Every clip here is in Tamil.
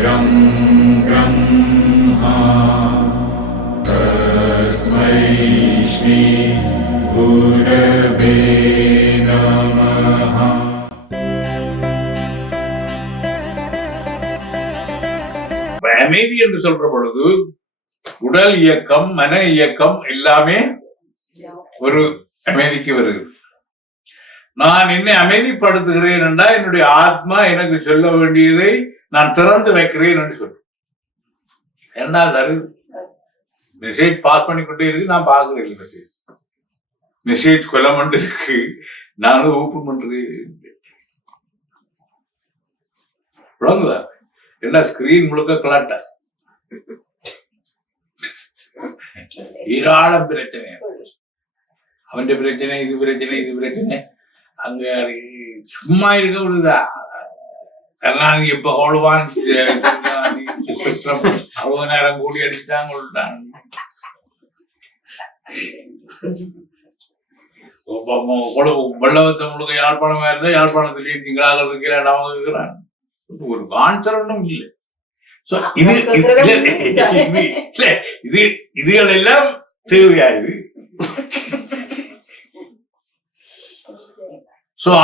परं ब्रह्मा तस्मै श्री गुरवे नमः. அமைதி என்று சொல்ற பொழுது உடல் இயக்கம், மன இயக்கம் எல்லாமே ஒரு அமைதிக்கு வருகிறது. நான் என்னை அமைதிப்படுத்துகிறேன் என்றால் என்னுடைய ஆத்மா எனக்கு சொல்ல வேண்டியதை நான் திறந்து வைக்கிறேன் என்று சொல்றேன். என்ன தருது மெசேஜ் பாஸ் பண்ணிக்கொண்டே இருக்கு, நான் பார்க்கிறேன். மெசேஜ் கொல்லமண்டு இருக்கு, நானும் ஓப்பன் பண்றேன். விளங்குதா? என்ன ஸ்கிரீன் முழுக்க கலாட்டா, ஏராளம் பிரச்சனை. அவன் பிரச்சனை, இது பிரச்சனை, இது பிரச்சனை. அங்க சும்மா இருக்க விடுதா? கருணாநிதி எப்ப ஓடுவான், 60,000 கோடி அடிச்சுட்டாங்க. வெள்ளவத்தை முழுக்க யாழ்ப்பாணமா இருந்தா யாழ்ப்பாணத்திலேயே திங்களாக இருக்கிறான். அவங்க இருக்கிறான், ஒரு ஆன்சர் ஒன்றும் இல்லை. இதுகள் எல்லாம் தேவையாயுது.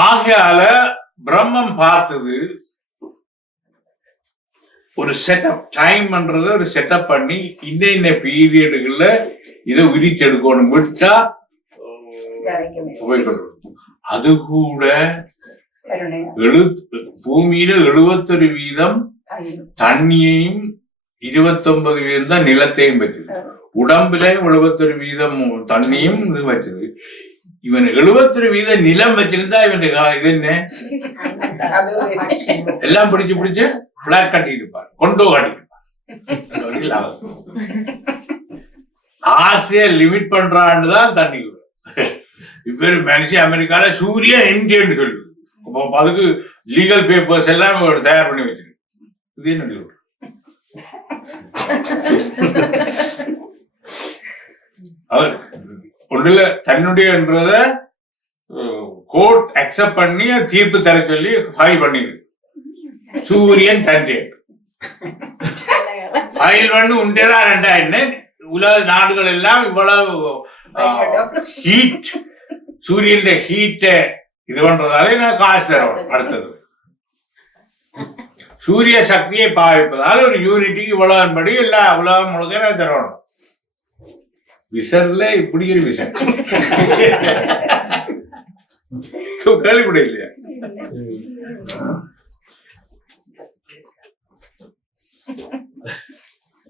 ஆகையால பிரம்மம் பார்த்தது ஒரு செட்டப், டைம் பண்றத ஒரு செட்டப் பண்ணி இந்த பீரியடுகள்ல இதை விரிச்செடுக்கணும், விட்டா அது கூட பூமியில 71% தண்ணியையும் 29% தான் நிலத்தையும் வச்சது. உடம்புல 71% தண்ணியும் இது வச்சது. இவன் 71% நிலம் வச்சிருந்தா இவன் இது என்ன எல்லாம் பிடிச்சு பிளாக் கட்டி இருப்பார், கொண்டோ காட்டி இருப்பார். ஆசைய லிமிட் பண்றான்னு தான் தண்ணி. இப்ப மனுஷன் அமெரிக்கால சூரிய இந்தியன்னு சொல்லி அதுக்கு லீகல் பேப்பர்ஸ் எல்லாம் தயார் பண்ணி வச்சிருக்கு. இது என்ன ஒன்றுல தன்னுடையன்றத கோர்ட் அக்செப்ட் பண்ணி தீர்ப்பு தர சொல்லி ஃபைல் பண்ணிருக்கு. சூரியன் தண்டே ஃபைல் பண்ணி உண்டேதான் ரெண்டா என்ன உலக நாடுகள் எல்லாம் இவ்வளவு ஹீட், சூரியன் ஹீட்ட இது பண்றதால நான் காசு தரணும். அடுத்தது சூரிய சக்தியை பாவிப்பதால் ஒரு யூனிட்டிக்கு இவ்வளவுபடி எல்லா உலகம் முழுக்க நான் தரணும். விசர்ல இப்படி ஒரு விசர் கேள்விப்பட இல்லையா?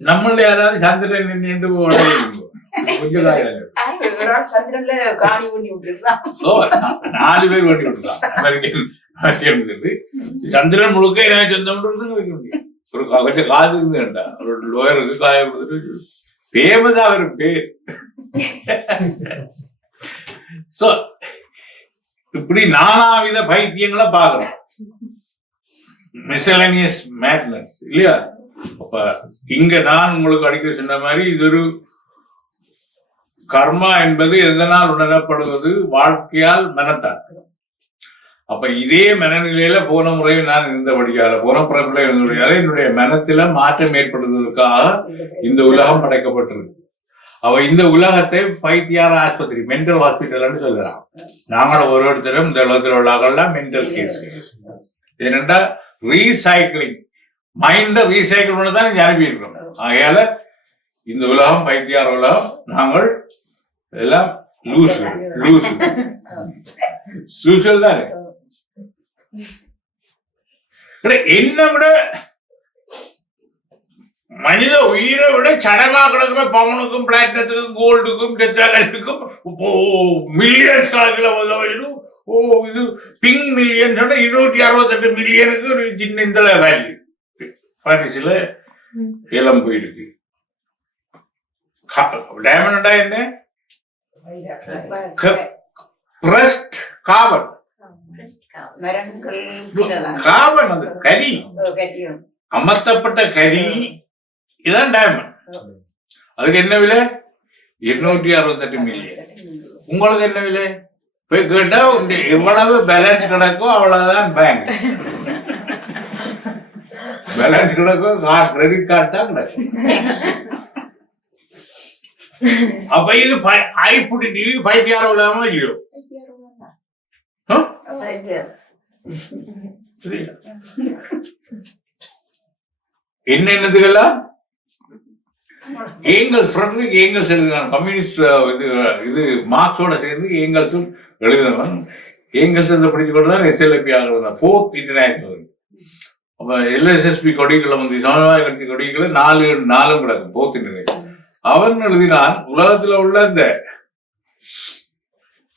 நம்மள யாராவது சந்திரன் நின்று கொஞ்சம் 4 பேர் வண்டி விட்டுருக்கான். அமெரிக்கன் சந்திரன் முழுக்க என்ன சொந்தம் வைக்க முடியும். ஒரு கொஞ்சம் காது இருந்து ஒரு லோயருக்கு காய கொடுத்துட்டு பேமஸ் அவரு பேர். இப்படி நானாவித பைத்தியங்களை பாக்குறோம். மிஸ்செலேனியஸ் மேட்னஸ் இல்லையா? அப்ப இங்க நான் உங்களுக்கு அடிக்க சொன்ன மாதிரி இது ஒரு கர்மா என்பது எதனால் உணரப்படுவது? வாழ்க்கையால் மனத்தான். அப்ப இதே மனநிலையில போன முறை நான் இருந்தபடியால, போன பிறப்புல இருந்தபடியால என்னுடைய மனத்தில மாற்றம் ஏற்படுவதற்காக இந்த உலகம் படைக்கப்பட்டிருக்கு. அவ இந்த உலகத்தை பைத்தியார ஆஸ்பத்திரி, மென்டல் ஹாஸ்பிட்டல் சொல்லலாம். நாங்களும் ஒரு ஒருத்தரும் இந்த உலகத்தில் உள்ளாகலாம் மென்டல் கேஸ். ஏனென்றா ரீசைக்கிளிங், மைண்ட ரீசைக்கிள் பண்ணதான் இங்க அனுப்பியிருக்கிறோம். ஆகையால இந்த உலகம் பைத்தியார உலகம், நாங்கள் எல்லாம் லூசு தானே. என்ன விட மனித உயிரை விட சடமா கிடக்கிற பவனுக்கும் பிளாட்டினத்துக்கும் கோல்டுக்கும் டெத்ராகலுக்கும் மில்லியன்ஸ் கணக்கில் இது பிங்க் மில்லியன் 268 மில்லியனுக்கு ஒரு சின்ன இந்த வேல்யூ பாரிஸ்ல ஏலம் போயிருக்கு. டைமண்டா என்ன? கார்பன், கார்பன் அது கரி, அமர்த்தப்பட்ட கரி, இதான் டைமண்ட். அதுக்கு என்ன விலை? 268 மில்லியன். உங்களுக்கு என்ன விலை? போய் கேட்டா எவ்வளவு பேலன்ஸ் கிடக்கோ அவ்வளவுதான் பேங்க். பேலன்ஸ் கிடக்கும், கிரெடிட் கார்டு தான் கிடக்கும். அப்ப இது ஐப்புட்டி இது பைத்தியாரம் இல்லாம இல்லையோ? என்னதுக்கெல்லாம் ஏங்கல்ஸ், ஃப்ரெட்ரிக் ஏங்கல்ஸ் எழுதினான். கம்யூனிஸ்ட் இது மார்க்ஸோட சேர்ந்து ஏங்கல்ஸும் எழுதினவன். ஏங்கல்ஸ் படிச்சுக்கொண்டுதான் SLP ஆகிறது, ஃபோர்த் இன்டர்நேஷனல். அப்ப LSSP கொடிகளை வந்து சமவாய கட்சி கொடிகளை 4 கிடக்கும், ஃபோர்த் இன்டர்நேஷனல். அவன் எழுதினான், உலகத்துல உள்ள இந்த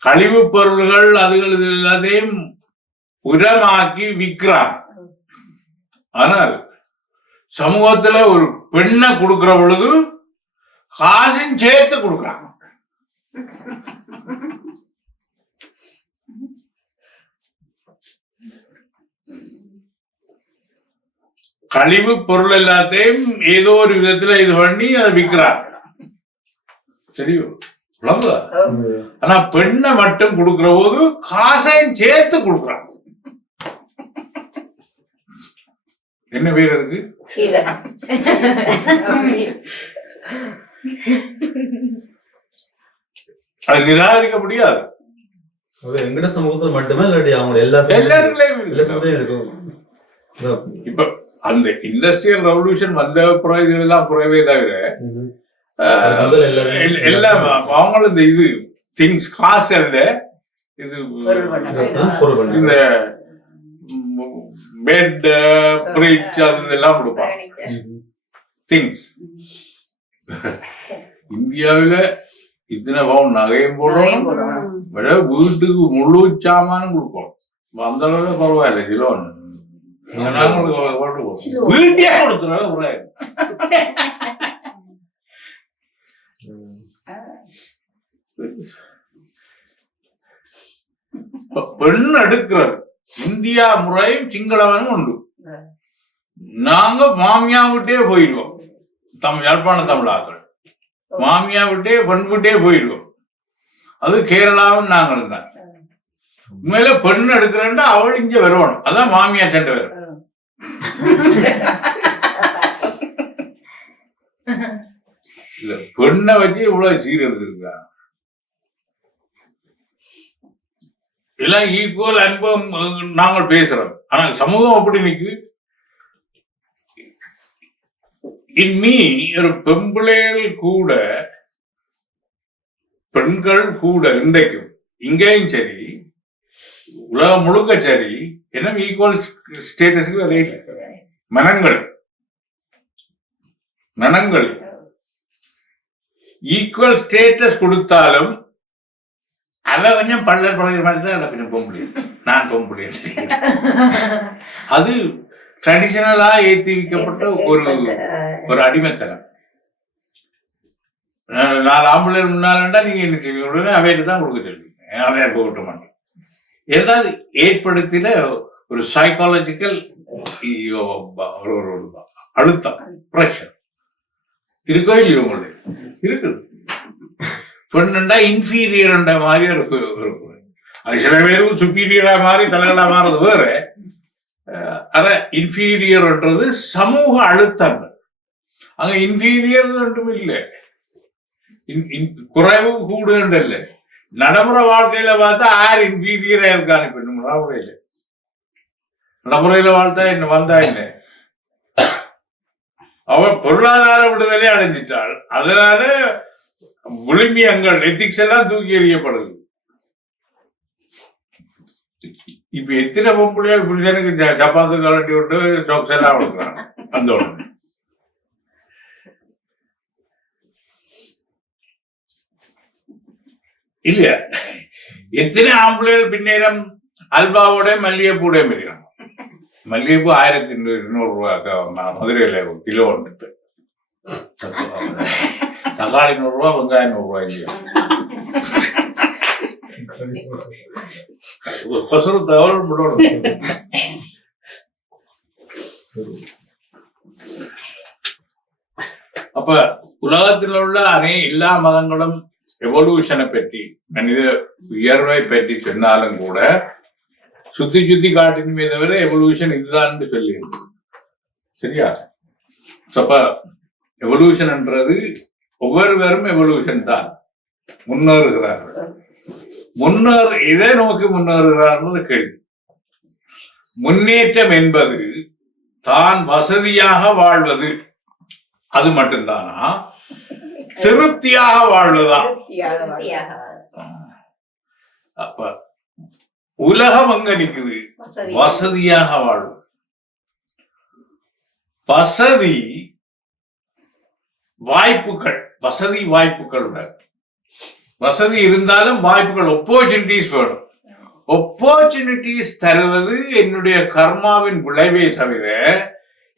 கழிவு பொருள்கள் அதுகள் எல்லாத்தையும் உரமாக்கி விற்கிறான். ஆனால் சமூகத்துல ஒரு பெண்ணை கொடுக்கிற பொழுது காசும் சேர்த்து கொடுக்கிறான். கழிவு பொருள் எல்லாத்தையும் ஏதோ ஒரு விதத்துல இது பண்ணி அதை விற்கிறான். சரியோ? ஆனா பெண்ணை மட்டும் கொடுக்கிற போது காசையும் சேர்த்து கொடுக்கிறான். என்ன பேர் அதுக்கு? அது நிராகரிக்க முடியாது. எங்கட சமூகத்தில் மட்டுமே இல்லாட்டி அவங்க எல்லாருக்கும் இருக்கும். இப்ப அந்த இண்டஸ்ட்ரியல் ரெவல்யூஷன் வந்த இதெல்லாம் குறைவே தவிர எல்லாம் அவங்களும் இந்த இது திங்ஸ் காசு அல்ல, இது இந்த பெட் ஃப்ரிட்ஜ் அது எல்லாம் கொடுப்பாங்க திங்ஸ். இந்தியாவில இத்தனை பவுன் நகையும் போடணும், வீட்டுக்கு முழு சாமானும் கொடுக்கணும். அந்த அளவுல பரவாயில்ல, கிலோ வீட்டே கொடுத்துருவாங்க. பெண் எடுக்கிறது இந்தியா முறையும் சிங்களவனும் உண்டு. நாங்க மாமியா விட்டே போயிடுவோம். யாழ்ப்பாண தமிழாக்கள் மாமியா விட்டே பெண் விட்டே போயிடுவோம். அது கேரளாவும் நாங்கள் தான். உண்மையில பெண் எடுக்கிறேன்டா அவள் இங்க வருவானும். அதான் மாமியா சண்டை வரும். இல்ல பெண்ணை வச்சு இவ்வளவு சீரழிச்சிருக்கா. எல்லாம் ஈக்குவல் அன்பம் நாங்கள் பேசுறோம். ஆனா சமூகம் அப்படி நிக்கு. இனி ஒரு பெம்பிள்ளைகள் கூட பெண்கள் கூட இன்றைக்கும் இங்கேயும் சரி உலகம் முழுக்க சரி என்ன ஈக்குவல் ஸ்டேட்டஸ்க்கு மனங்கள் ஈக்குவல் ஸ்டேட்டஸ் கொடுத்தாலும் அவ கொஞ்சம் பள்ளர் பழகிற மாதிரி தான் கொஞ்சம் போக முடியும். நான் போக முடியாது. அது ட்ரெடிஷனலா ஏற்றி வைக்கப்பட்ட ஒரு அடிமைத்தனம். 4 ஆம்பளை முன்னாலண்டா நீங்க என்ன செய்வீங்க? உடனே அவையிட்டு தான் கொடுக்க சொல்லுவீங்க. அதை போகட்ட மாட்டேன். ஏதாவது ஏற்படுத்தின ஒரு சைக்காலஜிக்கல் அழுத்தம், ப்ரெஷர் இருக்கோ இல்லையோ உங்களுக்கு இருக்குது. பெண்ணுண்டா இன்ஃபீரியர் மாதிரி இருக்கு. அது சில பேருக்கு சுப்பீரியரா மாறி தலைகளா மாறது வேற. அத இன்ஃபீரியர்ன்றது சமூக அழுத்தங்கள். அங்க இன்ஃபீரியர் ஒன்றும் இல்லை, குறைவு கூடுகின்ற இல்லை. நடைமுறை வாழ்க்கையில பார்த்தா யார் இன்ஃபீரியரா இருக்காங்க? பெண்ணு நடைமுறையில வாழ்த்தா என்ன வந்தா என்ன? அவள் பொருளாதார விடுதலை அடைஞ்சிட்டாள். அதனால விளிம்பியங்கள் எத்திக்ஸ் எல்லாம் தூக்கி எறியப்படுது. இப்ப எத்தனை பொம்பளையால் புருஷனுக்கு சப்பாத்து கலட்டி விட்டு சோக்ஸ் எல்லாம் கொடுக்குறாங்க. அந்த உடனே இல்லையா? எத்தனை ஆம்பளைகள் பின்னேரம் அல்பாவோட மல்லிகைப்பூடைய மிதிக்கிறாங்க. மல்லிகைப்பூ 1200 ரூபாய்க்கு மதுரையில கிலோ வந்துட்டு, தக்காளி 100 ரூபா, வெங்காயம் 100 ரூபாய் இல்லையா? கொசரு தகவல் விடணும். அப்ப உலகத்தில் உள்ள எல்லா மதங்களும் எவல்யூஷனை பற்றி, மனித உயர்வை பற்றி சொன்னாலும் கூட சுத்தி சுத்தி காட்டினுமே தவிர எவல்யூஷன் இதுதான் சொல்லி சரியா? அப்ப எவல்யூஷன்ன்றது ஒவ்வொருவரும் எவல்யூஷன் தான், முன்னேறுகிறார்கள். இதை நோக்கி முன்னேறுகிறார்கள் கேள்வி. முன்னேற்றம் என்பது தான் வசதியாக வாழ்வது அது மட்டும்தானா, திருப்தியாக வாழ்வதா? அப்ப உலகம் அங்க நிக்குது, வசதியாக வாழ்வது. வசதி வாய்ப்புகள், வசதி வாய்ப்புகளுடன், வசதி இருந்தாலும் வாய்ப்புகள், opportunities வேணும். opportunities தருவது என்னுடைய கர்மாவின் விளைவே தவிர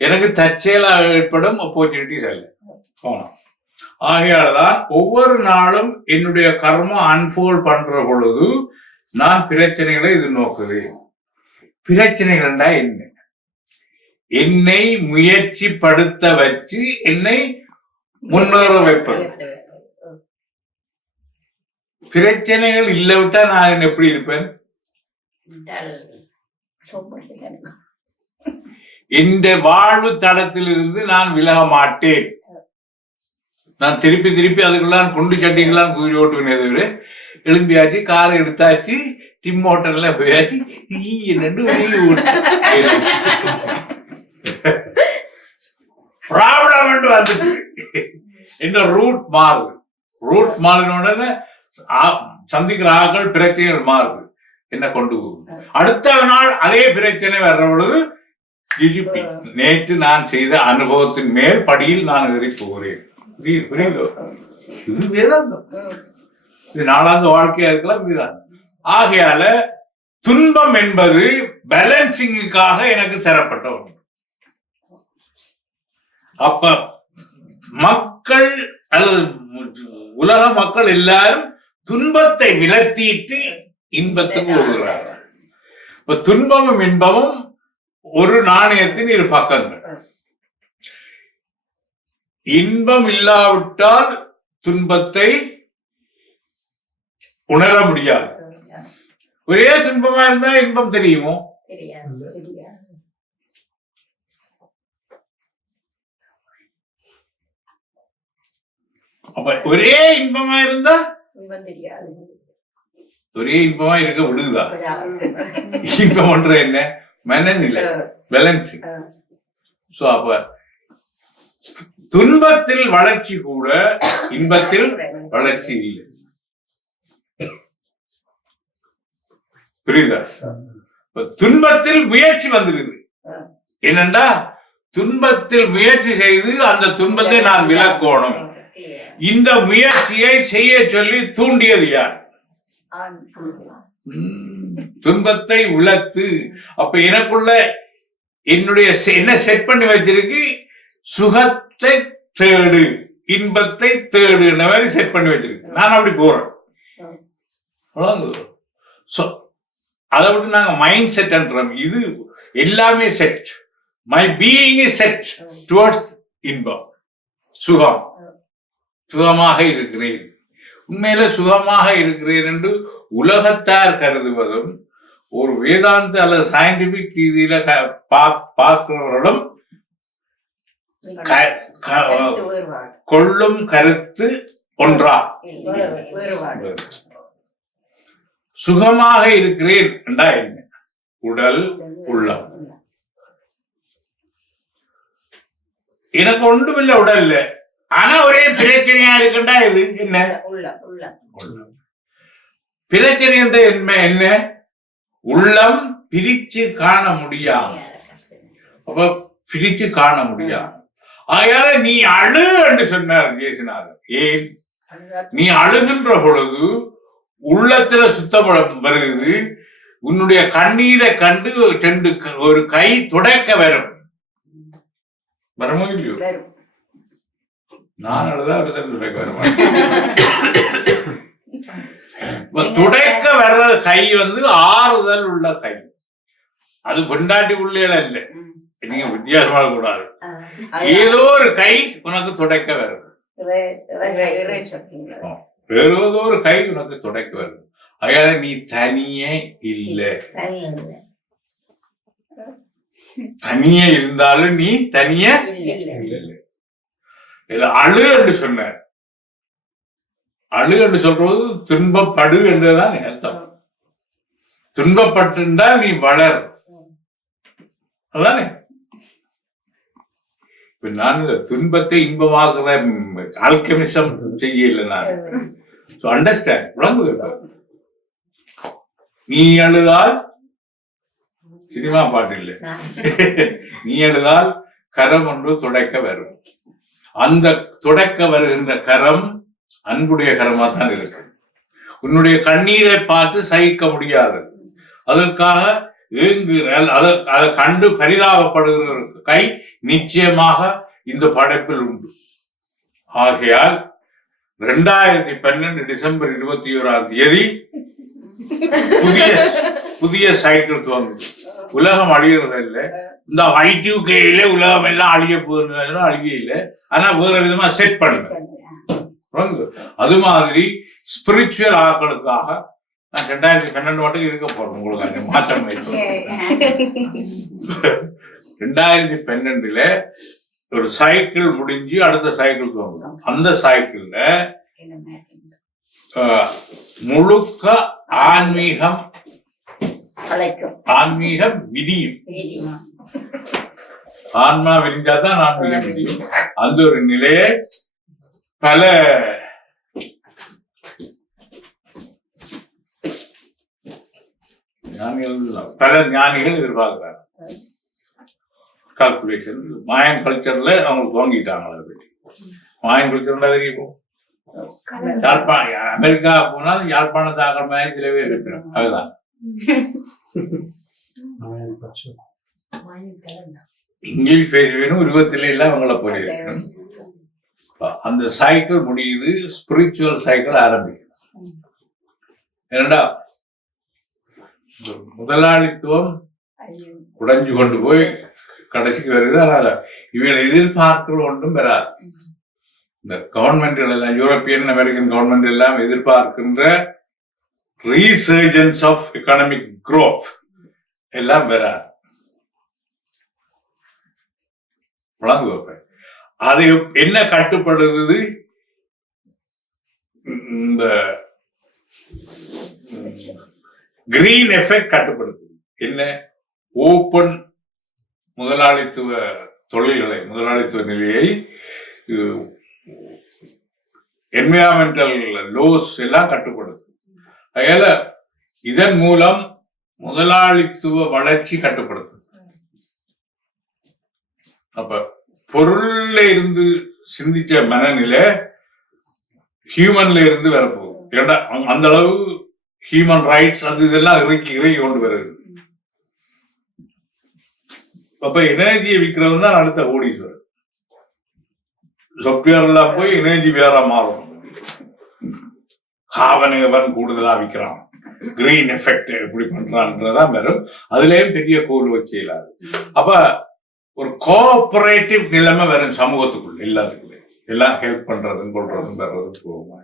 எனக்கு தற்செயலாக ஏற்படும் opportunities அல்ல. ஆகையால்தான் ஒவ்வொரு நாளும் என்னுடைய கர்மா அன்ஃபோல்ட் பண்ற பொழுது நான் பிரச்சனைகளை எதிர்நோக்குறேன். பிரச்சனைகள்டா என்ன? என்னை முயற்சி படுத்த வச்சு என்னை முன்னேற வைப்பது. பிரச்சனைகள் இல்லவிட்டா நான் எப்படி இருப்பேன்? இந்த வாழ்வு தடத்திலிருந்து நான் விலக மாட்டேன். நான் திருப்பி திருப்பி அதுக்குள்ளான் குண்டு சட்டிங்களாம் குதிரை ஓட்டுவேனே தவிர, எழும்பியாச்சு, காரை எடுத்தாச்சு, டிம் மோட்டர்ல போயாச்சு, என்னண்டு ப்ராப்ளம் வந்துச்சு. இந்த ரூட் மாறுது. ரூட் மாறினோட சந்திக்கிற ஆக்கள் பிரச்சனைகள் மாறுது. என்ன கொண்டு போகுது? அடுத்த நாள் அதே பிரச்சனை வர்ற பொழுது ஜிஜிபி, நேற்று நான் செய்த அனுபவத்தின் மேல் படியில் நான் ஏறி போகிறேன். புரியுதோ? இது வேதாந்தம். இது நாளாந்த வாழ்க்கையா இருக்கலாம். இதுதான். ஆகையால துன்பம் என்பது பேலன்சிங்குக்காக எனக்கு தரப்பட்ட ஒன்று. அப்ப மக்கள் அல்லது உலக மக்கள் எல்லாரும் துன்பத்தை விலத்திட்டு இன்பத்துக்கு ஓடுகிறார்கள். இப்ப துன்பமும் இன்பமும் ஒரு நாணயத்தின் இரு பக்கங்கள். இன்பம் இல்லாவிட்டால் துன்பத்தை உணர முடியாது. ஒரே துன்பமா இருந்தா இன்பம் தெரியுமோ? அப்ப ஒரே இன்பமா இருந்தா ஒரே இன்பமா இருக்க விடுதா? இன்பம் ஒன்று என்ன? மனநிலை, பேலன்சிங். சோ அப்ப துன்பத்தில் வளர்ச்சி கூட, இன்பத்தில் வளர்ச்சி இல்லை. புரியுதா? துன்பத்தில் முயற்சி வந்துருது. என்னண்டா, துன்பத்தில் முயற்சி செய்து அந்த துன்பத்தை நான் விலக்கணும். இந்த முயற்சியை செய்ய சொல்லி தூண்டியது யார்? துன்பத்தை உலர்த்து. அப்ப எனக்குள்ள என்னுடைய என்ன செட் பண்ணி வச்சிருக்கு? சுகத்தை தேடு, இன்பத்தை தேடு மாதிரி செட் பண்ணி வச்சிருக்கு. நான் அப்படி போறேன். அதை விட்டு நாங்க மைண்ட் செட் என்றோம். இது எல்லாமே set. My being is set towards இன்பம், சுகம். சுகமாக இருக்கிறேன். உண்மையில சுகமாக இருக்கிறேன் என்று உலகத்தார் கருதுவதும் ஒரு வேதாந்த அல்லது சயின்டிபிக் ரீதியில பார்க்கிறவர்களும் கொள்ளும் கருத்து ஒன்றா? சுகமாக இருக்கிறேன் என்றா என்ன? உடல், உள்ளம். எனக்கு ஒன்றுமில்லை உடல்ல, ஆனா ஒரே பிரச்சனையா இருக்குண்டா இது என்ன? பிரச்சனை என்ற என்ன? உள்ளம் பிரிச்சு காண முடியாது. அப்ப பிரிச்சு காண முடியாது. ஆகையால நீ அழு என்று சொன்னார் ஜெயசிநாதன். ஏன்? நீ அழுகின்ற பொழுது உள்ளத்துல சுத்தப்படம் வருகிறது. உன்னுடைய கண்ணீரை கண்டு ஒரு கை துடைக்க வரும். வருமோ இல்லையோ? நான் அழுதா துடைக்க வரும். துடைக்க வர்ற கை ஆறுதல் உள்ள கை. அது பெண்டாட்டி உள்ளேல இல்லை. நீங்க வித்தியாசமாக கூடாது. ஏதோ ஒரு கை உனக்கு துடைக்க வருது. ஏதோ ஒரு கை உனக்கு துடைக்க வருது. அதனால நீ தனியே இல்லை. தனியே இருந்தாலும் நீ தனியே இல்லை. அழு என்று சொன்ன, அழு என்று சொல்றது துன்பப்படு என்றுதான் அர்த்தம். துன்பப்பட்டுண்டா நீ வளர், அதானே. இப்ப நான் துன்பத்தை இன்பமாக்குற ஆல்கெமிசம் செய்யல நான். அண்டர்ஸ்டாண்ட், விளங்குது. நீ அழுதால், சினிமா பாட்டு இல்லை, நீ அழுதால் கரம் ஒன்று துடைக்க வரும். அந்த துடைக்க வருகின்ற கரம் அன்புடைய கரமா தான் இருக்கு. உன்னுடைய கண்ணீரை பார்த்து சகிக்க முடியாது, அதற்காக அதை கண்டு பரிதாபப்படுகிற கை நிச்சயமாக இந்த படைப்பில் உண்டு. ஆகையால் 2012 டிசம்பர் 21 புதிய சைக்கிள் துவங்குது. உலகம் அழிகிறது இல்லை, இந்த Y2K உலகம் எல்லாம் அழிய போகுதுன்னு அழிய இல்லை, ஆனா வேற விதமா செட் பண்ணுது. அது மாதிரி ஸ்பிரிச்சுவல் ஆட்களுக்காக நான் 2012 மட்டும் இருக்க போறேன். உங்களுக்கு மாற்றம் 2012 ஒரு சைக்கிள் முடிஞ்சு அடுத்த சைக்கிள் தோணும். அந்த சைக்கிள்ல முழுக்க ஆன்மீகம் விதியும். ஆன்மா விரிஞ்சாதான் ஆன்மீகம் விதியும். அந்த ஒரு நிலையை பல ஞானிகள் எதிர்பார்க்கிறாங்க. கால்குலேஷன் மாயன் கல்ச்சர்ல அவங்களுக்கு வாங்கிட்டாங்க. அதை பற்றி மாயன் கல்ச்சர் தெரியும். யாழ்ப்பாணம் அமெரிக்கா போனா யாழ்ப்பாணத்தை ஆக்கிற மாதிரி சில பேர் இருக்கிறோம். அதுதான் இங்கிலீஷ் பேசுவேனும் உருவத்தில எல்லாம் அவங்கள போயிருக்கணும். அந்த சைக்கிள் முடியுது, ஸ்பிரிச்சுவல் சைக்கிள் ஆரம்பிக்கும். ஏன்னா முதலாளித்துவம் உடைஞ்சு கொண்டு போய் கடைசிக்கு வருது. அதனால இவங்க எதிர்பார்க்கிற ஒன்றும் வராது. இந்த கவர்மெண்ட்கள் எல்லாம், யூரோப்பியன் அமெரிக்கன் கவர்மெண்ட் எல்லாம் எதிர்பார்க்கின்ற ரீசர்ஜன்ஸ் ஆஃப் எக்கனாமிக் growth எல்லாம் வராது. வழங்குவப்ப அது என்ன கட்டுப்படுது? இந்த கிரீன் எஃபெக்ட் கட்டுப்படுத்துது. என்ன? ஓப்பன் முதலாளித்துவ தொழில்களை, முதலாளித்துவ நிலையை, என்விரான்மெண்டல் லோஸ் எல்லாம் கட்டுப்படுது. அதனால இதன் மூலம் முதலாளித்துவ வளர்ச்சி கட்டுப்படுது. அப்ப பொருள்ல இருந்து சிந்திச்ச மனநிலை ஹியூமன்ல இருந்து வரப்போகுது. ஏன்னா அந்த அளவு ஹியூமன் ரைட்ஸ் அது இதெல்லாம் இறக்கி கொண்டு வருது. அப்ப எனர்ஜியை விற்கிறவன் தான் அடுத்த கோடீஸ்வரர். சாப்ட்வேர் எல்லாம் போய் எனர்ஜி வேற மாறும். காவனவன் கூடுதலா விற்கிறான், கிரீன் எஃபெக்ட் எப்படி பண்றான்றதான் வரும். அதுலயும் பெரிய கோல் வச்சு இல்லாது. அப்ப ஒரு கோஆபரேட்டிவ் நிலைமை வரும் சமூகத்துக்குள்ள. எல்லாத்துக்குள்ள எல்லாம் ஹெல்ப் பண்றதுன்னு கொள்றதும் வர்றதும் போகுமா.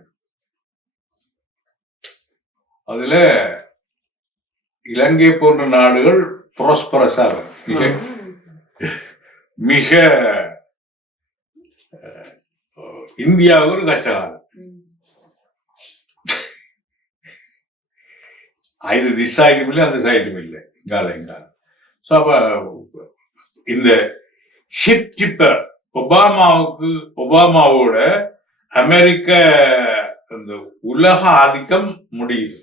அதுல இலங்கை போன்ற நாடுகள் ப்ராஸ்பரஸா மிக இந்தியாவுக்கு ஒரு கஷ்டகாலம். இது திஸ் சைடும் இல்லை, அந்த சைடும் இல்லை, இங்கால. ஸோ அப்ப இந்த ஷிஃப்ட் இப்ப ஒபாமாவோட அமெரிக்க இந்த உலக ஆதிக்கம் முடியுது.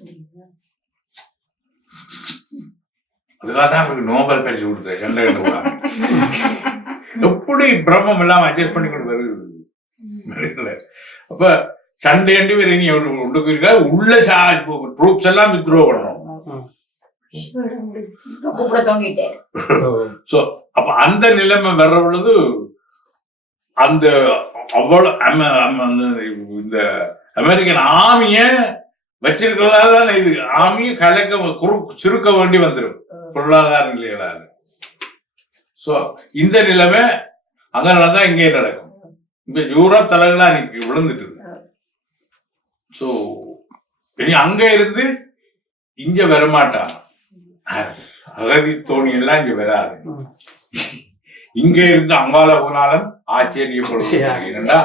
அதுக்காகதான் அவருக்கு நோபல் பரிசு கொடுத்தது. கண்டு எப்படி பிரம்மம் எல்லாம் அட்ஜஸ்ட் பண்ணி கொண்டு வருது. அப்ப சண்டே உள்ள ட்ரூப்ஸ் எல்லாம் வித்ரோ பண்ணணும். அப்ப அந்த நிலைமை வர்ற பொழுது அந்த அவ்வளவு இந்த அமெரிக்கன் ஆர்மிய வச்சிருக்கிறதால இது ஆர்மிய சுருக்க வேண்டி வந்துடும் பொருளாதார நிலைகளால. சோ இந்த நிலைமை அதனாலதான் இங்கே நடக்கும். இப்ப யூரோப் தலைகளா இன்னைக்கு விழுந்துட்டு. சோ இனி அங்க இருந்து இங்க வரமாட்டாங்க. அகதி தோணி எல்லாம் இங்க வராது. இங்க இருந்து அங்கால போனாலும் ஆச்சரியப்படுவோம். ஏன்னா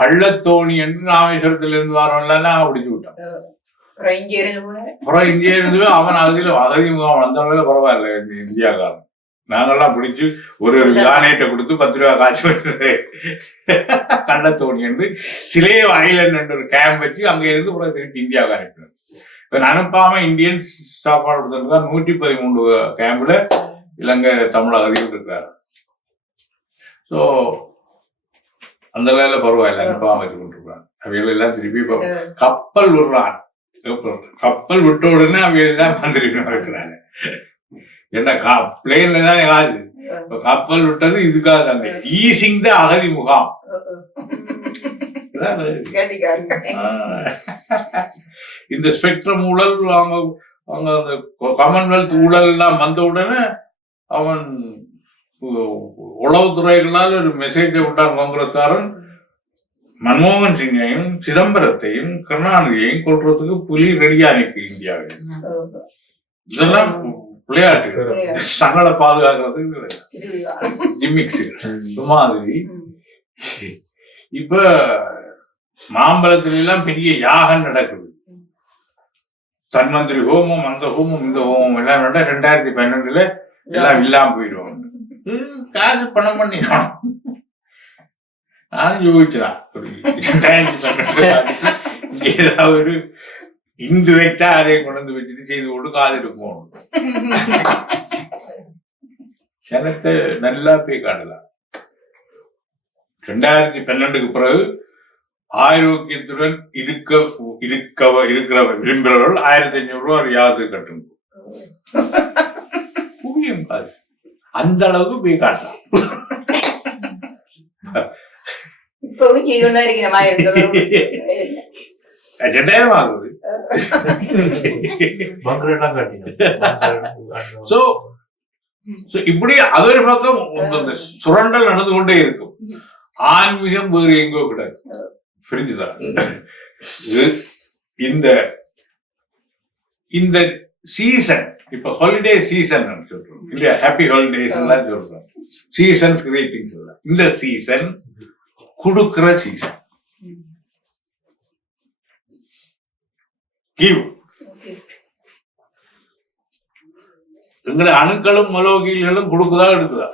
கள்ளத்தோணி என்று ராமேஸ்வரத்துல இருந்து வரோம்ல பிடிச்சு விட்டான். அப்புறம் இங்கே இருந்து அவன் அகதி முகாம் வந்தவங்கள பரவாயில்ல. இந்த இந்தியாக்காரன் நாங்கெல்லாம் பிடிச்சு ஒரு யானையிட்ட கொடுத்து 10 ரூபா காசு விட்டு கள்ளத்தோணி என்று சிலேவ் ஐலண்ட் என்று ஒரு கேம்ப் வச்சு அங்க இருந்து கூட திருப்பி இந்தியாவுக்கு அனுப்பினார். இவன் அனுப்பாம இந்தியன்ஸ் சாப்பாடு கொடுத்ததுக்கா 113 கேம்ப்ல இலங்கை தமிழ் அகதிகள் இருக்கிறார். ஸோ அந்த வேலை பரவாயில்ல, அனுப்பாம வச்சு கொண்டிருக்கிறான். அவைகள் எல்லாம் திருப்பி இப்போ கப்பல் விடுறான். கப்பல் விட்ட உடனே அவைகள் தான் வந்துருக்கணும் இருக்கிறாங்க. என்ன பிளேன்ல தானே காது. கப்பல் விட்டது இதுக்காக தானே, ஈசிங் த அகதி முகாம். இந்த ஸ்பெக்ட்ரம் ஊழல் அவங்க அந்த காமன்வெல்த் ஊழல் எல்லாம் வந்த உடனே அவன் உளவுத்துறைகளால் ஒரு மெசேஜை விட்டான் காங்கிரஸ்காரன். மன்மோகன் சிங்கையும் சிதம்பரத்தையும் கருணாநிதியையும் கொள்றதுக்கு புலி ரெடியா நிற்கு இந்தியாவில். இதெல்லாம் விளையாட்டு தங்களை பாதுகாக்கிறதுக்கு ஜிம்மிக்ஸ் மாதிரி. இப்ப மாம்பழத்துல எல்லாம் பெரிய யாகம் நடக்குது. தன்வந்திரி ஹோமம், அந்த ஹோமம், இந்த ஹோமம் எல்லாம் 2012 எல்லாம் இல்லாம போயிடுவாங்க. காசு பணம் பண்ணிடுவான். நான் யோசிச்சுதான் 2012 ஏதாவது ஒரு இன்டிரெக்டா யாரையும் கொண்டு வந்து வச்சுட்டு செய்து கொண்டு காதுட்டு போகணும். சனத்தை நல்லா போய் காட்டலாம். 2012 பிறகு ஆரோக்கியத்துடன் இருக்கிற விரும்புகிறவர்கள் 1500 ரூபாய் ஒரு யாவது கட்டணும். புரியும் காது அந்த அளவுக்கு போய் காட்டலாம். ஆகுது. இப்படி அது ஒரு பக்கம் சுரண்டல் நடந்து கொண்டே இருக்கும். ஆன்மீகம் வேறு எங்கோ கிடையாது. புரிஞ்சுதான்? இந்த சீசன் இப்ப ஹாலிடே சீசன் சொல்றோம் இல்லையா? ஹாப்பி ஹாலிடேஸ் எல்லாம் சொல்றோம். சீசன்ஸ் கிரீட்டிங்ஸ் எல்லாம் இந்த சீசன் கொடுக்கிற சீசன். கிவ். எங்களை அணுக்களும் மலோகிகளும் கொடுக்குதா எடுக்குதா?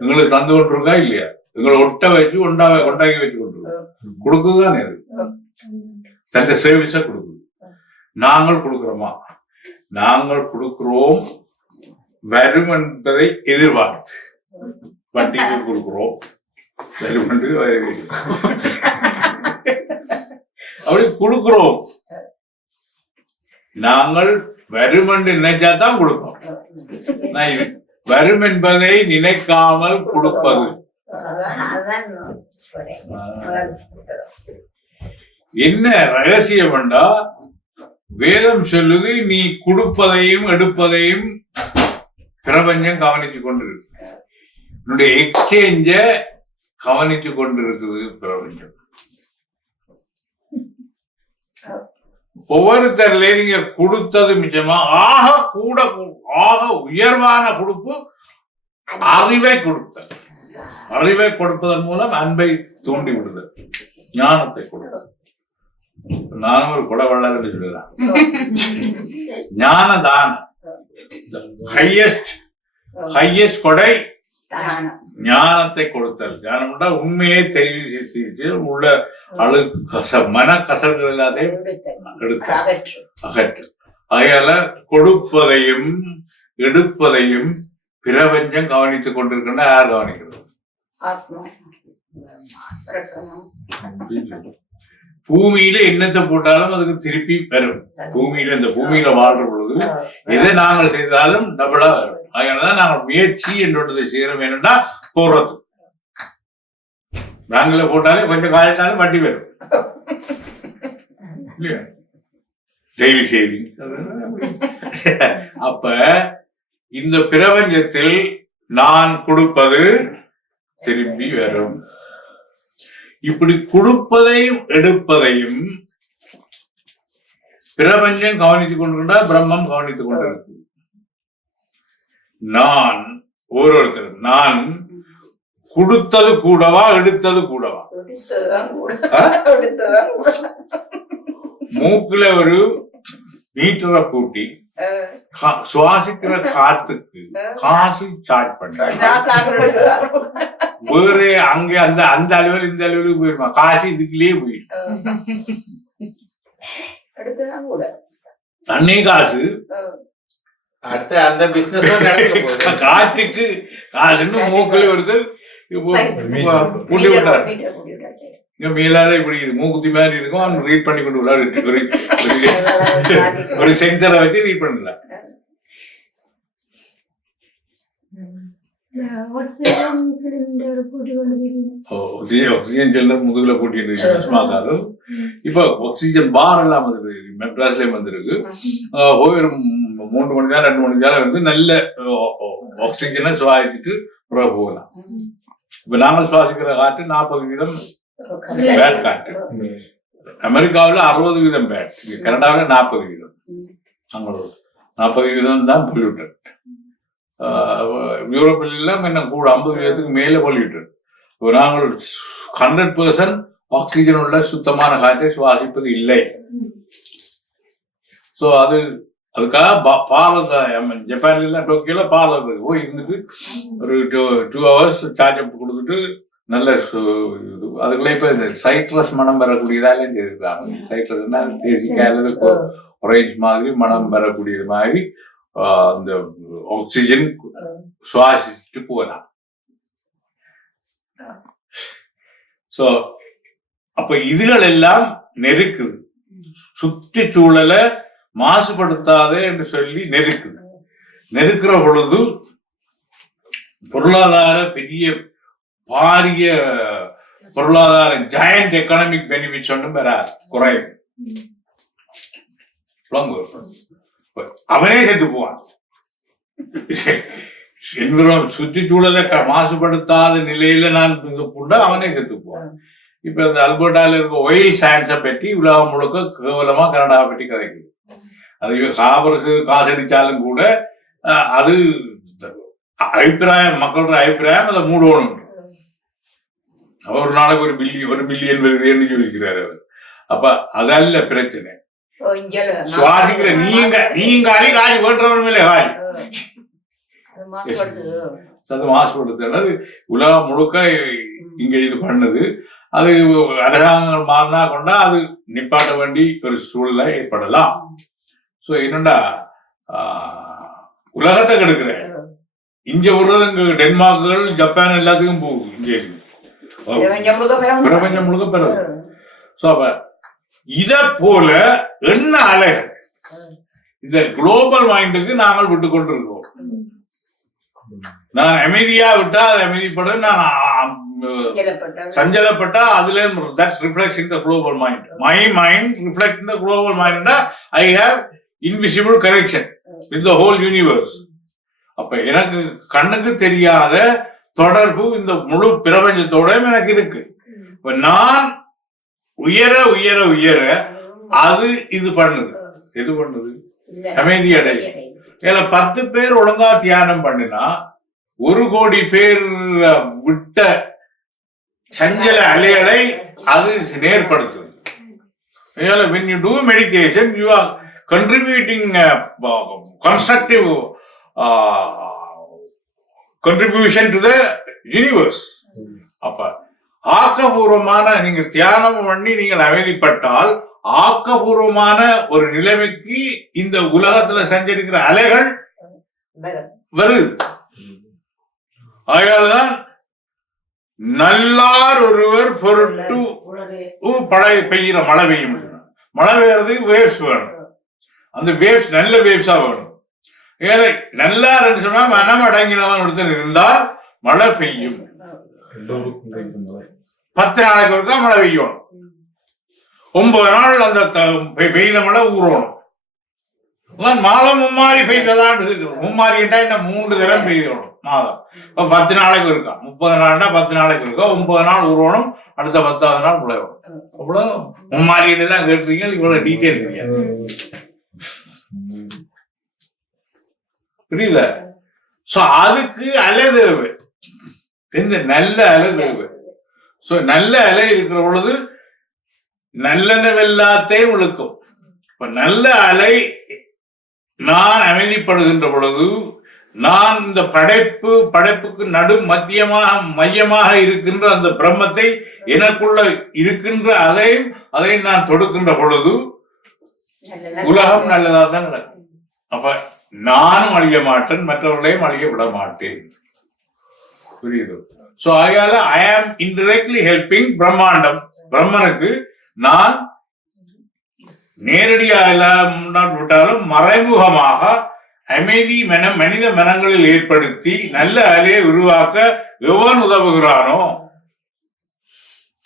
எங்களுக்கு தந்து கொண்டிருக்கா இல்லையா? எங்களை ஒட்ட வச்சு கொண்டாக்கி வச்சு கொண்டிருக்கோம். கொடுக்குதுதானே அது. தந்த சர்வீஸ கொடுக்குது. நாங்கள் கொடுக்கிறோமா? நாங்கள் கொடுக்கிறோம் வரும் என்பதை எதிர்பார்த்து வட்டிக்கு கொடுக்கிறோம். வரும் என்று அப்படி கொடுக்கிறோம். நாங்கள் வரும் என்று நினைச்சாதான் கொடுப்போம். வரும் என்பதை நினைக்காமல் கொடுப்பது. என்ன ரகசியம் என்றா, வேதம் சொல்லுது நீ கொடுப்பதையும் எடுப்பதையும் பிரபஞ்சம் கவனிச்சு கொண்டிருக்கு. என்னுடைய எக்ஸ்சேஞ்ச கவனிச்சு கொண்டிருக்குது பிரபஞ்சம். ஒவ்வொருத்தர்ல நீங்க கொடுத்தது மிச்சமா ஆக உயர்வான கொடுப்பு அறிவை கொடுத்தல். அறிவை கொடுப்பதன் மூலம் அன்பை தூண்டி விடுதல், ஞானத்தை கொடுத்தல். நானும் ஒரு கொடை வள்ளல் சொல்லலாம். ஞான தானம் ஹையஸ்ட் கொடை ஞானத்தை கொடுத்தல். ஞானம்னா உண்மையை தெரிவித்து உள்ள மன கசல்கள் எல்லாத்தையும் அகற்று. அதனால கொடுப்பதையும் எடுப்பதையும் பிரபஞ்சம் கவனித்துக் கொண்டிருக்கின்ற யார் கவனிக்கிறது? பூமியில என்னத்தை போட்டாலும் அதுக்கு திருப்பி வரும். இந்த பூமியில வாழ்ற பொழுது எதை நாங்கள் செய்தாலும் டபுளா வரும். அதனாலதான் நாங்கள் முயற்சி என்றதை செய்யறோம். என்னன்னா போடுறது. பேங்க்ல போட்டாலே கொஞ்சம் காலத்தாலும் வட்டி வரும் இல்லையா? Daily savings. அப்ப இந்த பிரபஞ்சத்தில் நான் கொடுப்பது திரும்பி வரும். இப்படி கொடுப்பதையும் எடுப்பதையும் பிரபஞ்சம் கவனித்துக் கொண்டிருந்தா பிரம்மம் கவனித்துக் கொண்டிருக்கு. நான் ஒவ்வொருத்தரும் நான் கொடுத்தது கூடவா எடுத்தது கூடவா? மூக்குல ஒரு மீட்டரை கூட்டி சுவாசிக்கிற காத்துக்கு காசு சார்ஜ் பண்ண வேற அங்க அந்த அந்த அளவில் இந்த அளவுக்கு போயிருமா காசு இதுக்குள்ளேயே போயிடும். தண்ணி காசு அடுத்த அந்த பிசினஸ் காற்றுக்கு காசுன்னு மூக்குல ஒருத்தர் கூட்டி விட்டாரு. இங்க மேலால இப்படி மூக்குத்தி மாதிரி இருக்கும், அவன் ரீட் பண்ணி கொண்டு விளையாடு ஒரு சென்சரை வச்சு ரீட் பண்ணல. ஆக்சிஜன் சிலிண்டர் முதுகுல கூட்டிட்டு சுமாக்காரு. இப்ப ஆக்சிஜன் பார் எல்லாம் வந்துருக்கு, மெட்ராஸ்லயும் வந்துருக்கு. ஒரு 3 மணி நேரம் 2 மணி நேரம் வந்து நல்ல ஆக்சிஜனை சுவாசிச்சுட்டு போகலாம். இப்ப நாங்கள் சுவாசிக்கிற காற்று 40% பேட் காற்று. அமெரிக்காவில் 60% பேட், கனடாவில் 40%. அங்களோட 40% தான் பொல்யூட்டட். யூரோப்பில் எல்லாம் என்ன கூட 50% மேல பொல்யூட்டட். நாங்கள் 100% ஆக்சிஜன் உள்ள சுத்தமான காற்றை சுவாசிப்பது இல்லை. ஸோ அதுக்காக பாலம் ஜப்பான்ல எல்லாம் டோக்கியோல பாலம் போய் இருந்துட்டு ஒரு 2 hours சார்ஜ் அப் கொடுத்துட்டு நல்ல அதுக்குள்ள இப்ப இந்த சைட்ரஸ் மனம் வரக்கூடியதாலும் செய்திருக்காங்க. சைட்ரஸ்னா தேசிக்கால ஒரேஞ்ச் மாதிரி மனம் வரக்கூடியது மாதிரி அந்த ஆக்சிஜன் சுவாசிச்சுட்டு போகலாம். ஸோ அப்ப இதுகள் எல்லாம் நெருக்குது, சுற்றுச்சூழலை மாசுபடுத்தாதே என்று சொல்லி நெருக்குது. நெருக்கிற பொழுது பொருளாதார பெரிய பாரிய பொருளாதார ஜாயிண்ட் எக்கனாமிக் பெனிஃபிட்ஸ் ஒன்றும் வராது, குறையும். அவனே செத்து போவான். சுற்றுச்சூழலை மாசுபடுத்தாத நிலையில நான் அவனே செத்து போவான். இப்ப இந்த அல்பர்டால இருக்க ஒயில் சயின்ஸை பற்றி உலகம் முழுக்க கேவலமா கனடாவை பற்றி கதைக்குது. அது காபரசு காசடிச்சாலும் கூட அது அபிப்பிராயம், மக்களோட அபிப்பிராயம் அதை மூடணும். அவர் ஒரு நாளைக்கு ஒரு மில்லியன் வருதுன்னு யோசிக்கிறாரு அவர். அப்ப அதல்ல பிரச்சனை. சுவாசிக்கிற நீங்க காலி வேண்டவனும் இல்லை காலி அது மாசுபடுத்துறது உலகம் முழுக்க இங்க இது பண்ணுது. அது அரசாங்கங்கள் மாறினா கொண்டா அது நிப்பாட்ட வேண்டி ஒரு சூழ்நிலை ஏற்படலாம். ஸோ என்னண்டா உலகத்தை கெடுக்கிற இங்க விடுறது இங்க டென்மார்க்குகள் ஜப்பான் எல்லாத்துக்கும் போகுது. இங்கே பிரபஞ்சம் முழுக்க பெறுது. ஸோ அப்ப இத போல என்ன அலைகள் இந்த குளோபல் மைண்டுக்கு நாங்கள் விட்டு கொண்டிருக்கிறோம். நான் அமைதியா விட்டா அது அமைதிப்பட, நான் சஞ்சலப்பட்டா அதுல that reflects in the global mind. My mind reflects in the global mind. I have invisible connection with the whole universe. அப்ப எனக்கு கண்ணுக்கு தெரியாத தொடர்பு இந்த முழு பிரபஞ்சத்தோட எனக்கு இருக்கு. இப்ப நான் உயர உயர உயர அது இது பண்ணுது. எது பண்ணுது? அமைதி அடையும். 10 பேர் ஒழுங்கா தியானம் பண்ணினா 1 கோடி பேர் விட்ட சஞ்சல அலைகளை அது நேர்படுத்துது. When you do meditation, you are contributing constructive contribution to the universe. அப்ப ஆக்கபூர்வமான நீங்க தியானம் பண்ணி நீங்கள் அமைதிப்பட்டால் ஆக்கபூர்வமான ஒரு நிலைமைக்கு இந்த உலகத்துல சஞ்சரிக்கிற அலைகள் வருது. அதனாலதான் நல்லார் ஒருவர் பொருட்டு பெய்கிற மழை பெய்யும். மழை பெய்யறது வேவ்ஸ் வேணும். அந்த வேவ்ஸ் நல்ல வேவ்ஸா வேணும். ஏழை நல்லாருன்னு சொன்னா மனம் அடங்கினவன் ஒருத்தர் இருந்தால் மழை பெய்யும். 10 நாளைக்கு ஒருக்கா மழை பெய்யும். 9 நாள் அந்த பெய்த மழை ஊறணும். மாதம் மும்மாறி பெய்ததான் மும்மாறிட்டா இந்த 3 தரம் பெய்யணும் மாதம். இப்ப 10 நாளைக்கு இருக்கா, 30 நாள்னா 10 நாளைக்கு இருக்கா, 9 நாள் ஊறணும், அடுத்த 10வது நாள் முளையணும். அவ்வளவு மும்மாறிட்டு எல்லாம் கேட்டுறீங்க, இவ்வளவு டீட்டெயில் தெரியாது. புரியுத? சோ அதுக்கு அலை தேவை, இந்த நல்ல அலை தேவை. சோ நல்ல அலை இருக்கிற பொழுது நல்லெண்ணவெல்லாத்தையும் இழுக்கும். இப்ப நல்ல அலை நான் அமைதிப்படுகின்ற பொழுது நான் இந்த படைப்புக்கு நடு மையமாக இருக்கின்ற அந்த பிரம்மத்தை எனக்குள்ள இருக்கின்ற அதை நான் தொடுக்கின்ற பொழுது உலகம் நல்லதா தான் நடக்கும். அப்ப நானும் அழிய மாட்டேன், மற்றவர்களையும் அழிய விட மாட்டேன். புரியுது? சோ ஆகையால ஐ ஆம் இன்டைரக்ட்லி ஹெல்பிங் பிரம்மாண்டம். பிரம்மனுக்கு நான் நேரடியாக விட்டாலும் மறைமுகமாக அமைதி மனித மனங்களில் ஏற்படுத்தி நல்ல அலையை உருவாக்க எவன் உதவுகிறானோ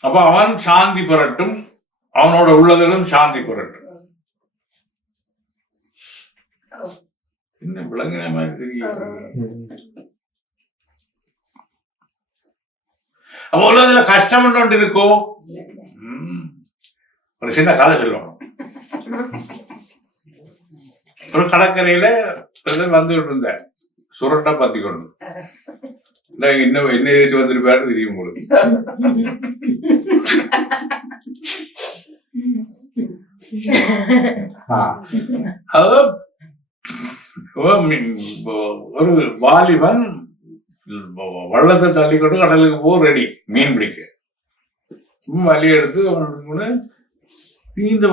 அப்ப அவன் சாந்தி பெறட்டும், அவனோட உள்ளதிலும் சாந்தி பெறட்டும். என்ன விளங்கின மாதிரி தெரியும். அப்ப உள்ளதுல கஷ்டம் ஒன்று இருக்கோ? ஒரு சின்ன கதை சொல்லுவோம். ஒரு கடற்கரையில வந்துட்டு இருந்தேன், சுரண்டா பத்தி கொண்டு இன்னும் என்ன ஏற்றி வந்திருப்பாரு தெரியும் உங்களுக்கு. ஒரு வாலிபன் வள்ளத்தை தள்ளிக்கொண்டு கடலுக்கு போ ரெடி மீன் பிடிக்க. வலி எடுத்து அவனுக்கு இந்த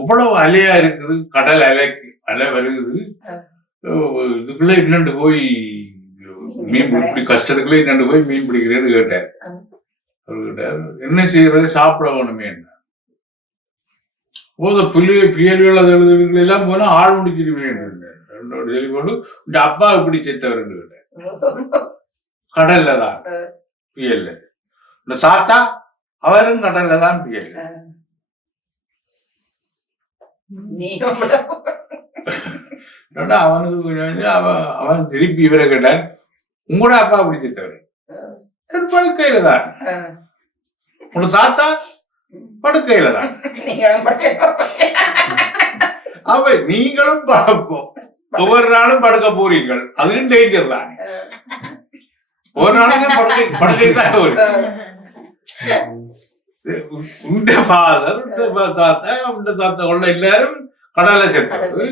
எவ்வளவு அலையா இருக்குது, கடல் அலை வருகுது, இதுக்குள்ள இன்னண்டு போய் மீன் பிடி கஷ்டத்துக்குள்ள இன்னண்டு போய் மீன் பிடிக்கிறேன்னு கேட்டார். அவர் கேட்டார், என்ன செய்யறது, சாப்பிட வேணுமே என்ன போத புயல்கள் எல்லாம் போனா ஆள் முடிச்சிருவேன் சொல்லி போட்டு இந்த அப்பா இப்படி செத்தவர்னு கேட்டார். கடல்ல தான் புயல், இந்த சாத்தா அவரும் கடல்ல தான் புயல். அவனுக்கு கொஞ்சம் அவன் திருப்பி இவரை கேட்டான், உங்களோட அப்பா அப்படி செத்தவரு படுக்கையில தான், உங்க தாத்தா படுக்கையில தான், அவ நீங்களும் பழப்போம், ஒவ்வொரு நாளும் படுக்க போறீங்கள், அதுவும் டேஞ்சர் தான். ஒவ்வொரு நாளும் படுக்கை தான் உண்ட ஃபாதர் தாத்தா உண்ட தாத்தா உள்ள எல்லாரும் கடலை செத்தது,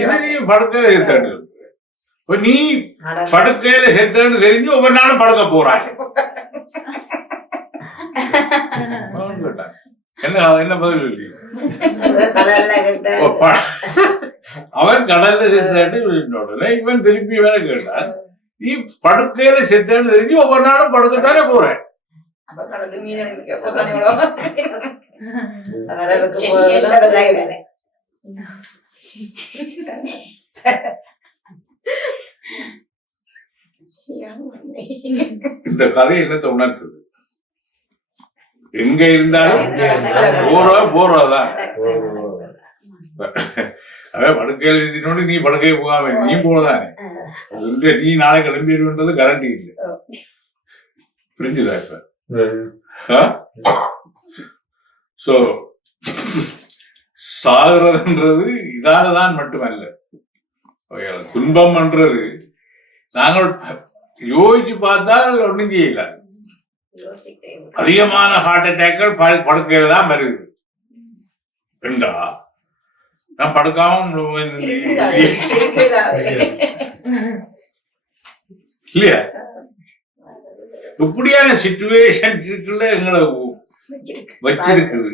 இது நீ படுக்கையில செத்தாடு. இப்ப நீ படுக்கையில செத்தன்னு தெரிஞ்சு ஒவ்வொரு நாளும் படுக்க போறான். என்ன பதில் இல்லை. அவன் கடல்ல செத்தாட்டு இவன் திருப்பி வேற கேட்டான், நீ படுக்கையில செத்தன்னு தெரிஞ்சு ஒவ்வொரு நாளும் படுக்கத்தானே போறேன். இந்த கதை என்னத்தை உணர்த்துது, எங்க இருந்தாலும் போறதான். படுக்கையில் எழுதினோடு நீ படுக்கையை போகாம நீ போறதானே, நீ நாளை கிளம்பிடுன்றது கரண்டி இல்லை. புரிஞ்சுதா? இப்ப சோ சாகுறதுன்றது இதாலதான் மட்டுமல்ல, துன்பம்ன்றது நாங்கள் யோசிச்சு பார்த்தால் ஒன்றும் செய்யல. அதிகமான ஹார்ட் அட்டாக்கள் படுக்கையில தான் வருது. ரெண்டா நான் படுக்காம இல்லையா, இப்படியான சிச்சுவேஷன்ஸுக்குள்ள எங்களை வச்சிருக்குது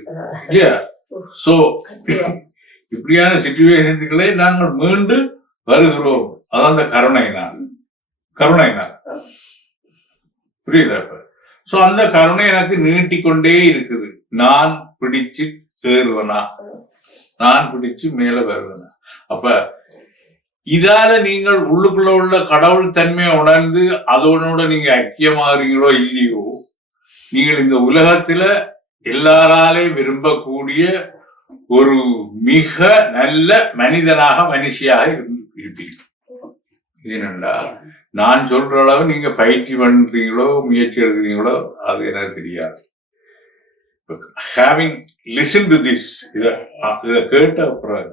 இல்லையா. சோ இப்படியான சிச்சுவேஷன்ஸுக்குள்ளே நாங்கள் மீண்டு வருகிறோம். அதான் அந்த கருணை தான் புரியுதா? இப்ப சோ அந்த கருணை எனக்கு நீட்டிக்கொண்டே இருக்குது. நான் பிடிச்சு ஏறுவனா, நான் பிடிச்சு மேல வருவனா. அப்ப இதால நீங்கள் உள்ளுக்குள்ள உள்ள கடவுள் தன்மையை உணர்ந்து அதோட நீங்க ஐக்கியமாகறீங்களோ இல்லையோ, நீங்கள் இந்த உலகத்துல எல்லாராலையும் விரும்பக்கூடிய ஒரு மிக நல்ல மனுஷியாக இருப்பீங்க. ஏனென்றா நான் சொல்ற அளவு நீங்க பயிற்சி பண்றீங்களோ முயற்சி எடுக்கிறீங்களோ அது எனக்கு தெரியாது. ஹேவிங் லிசன் டு திஸ், இதை கேட்ட அப்புறம்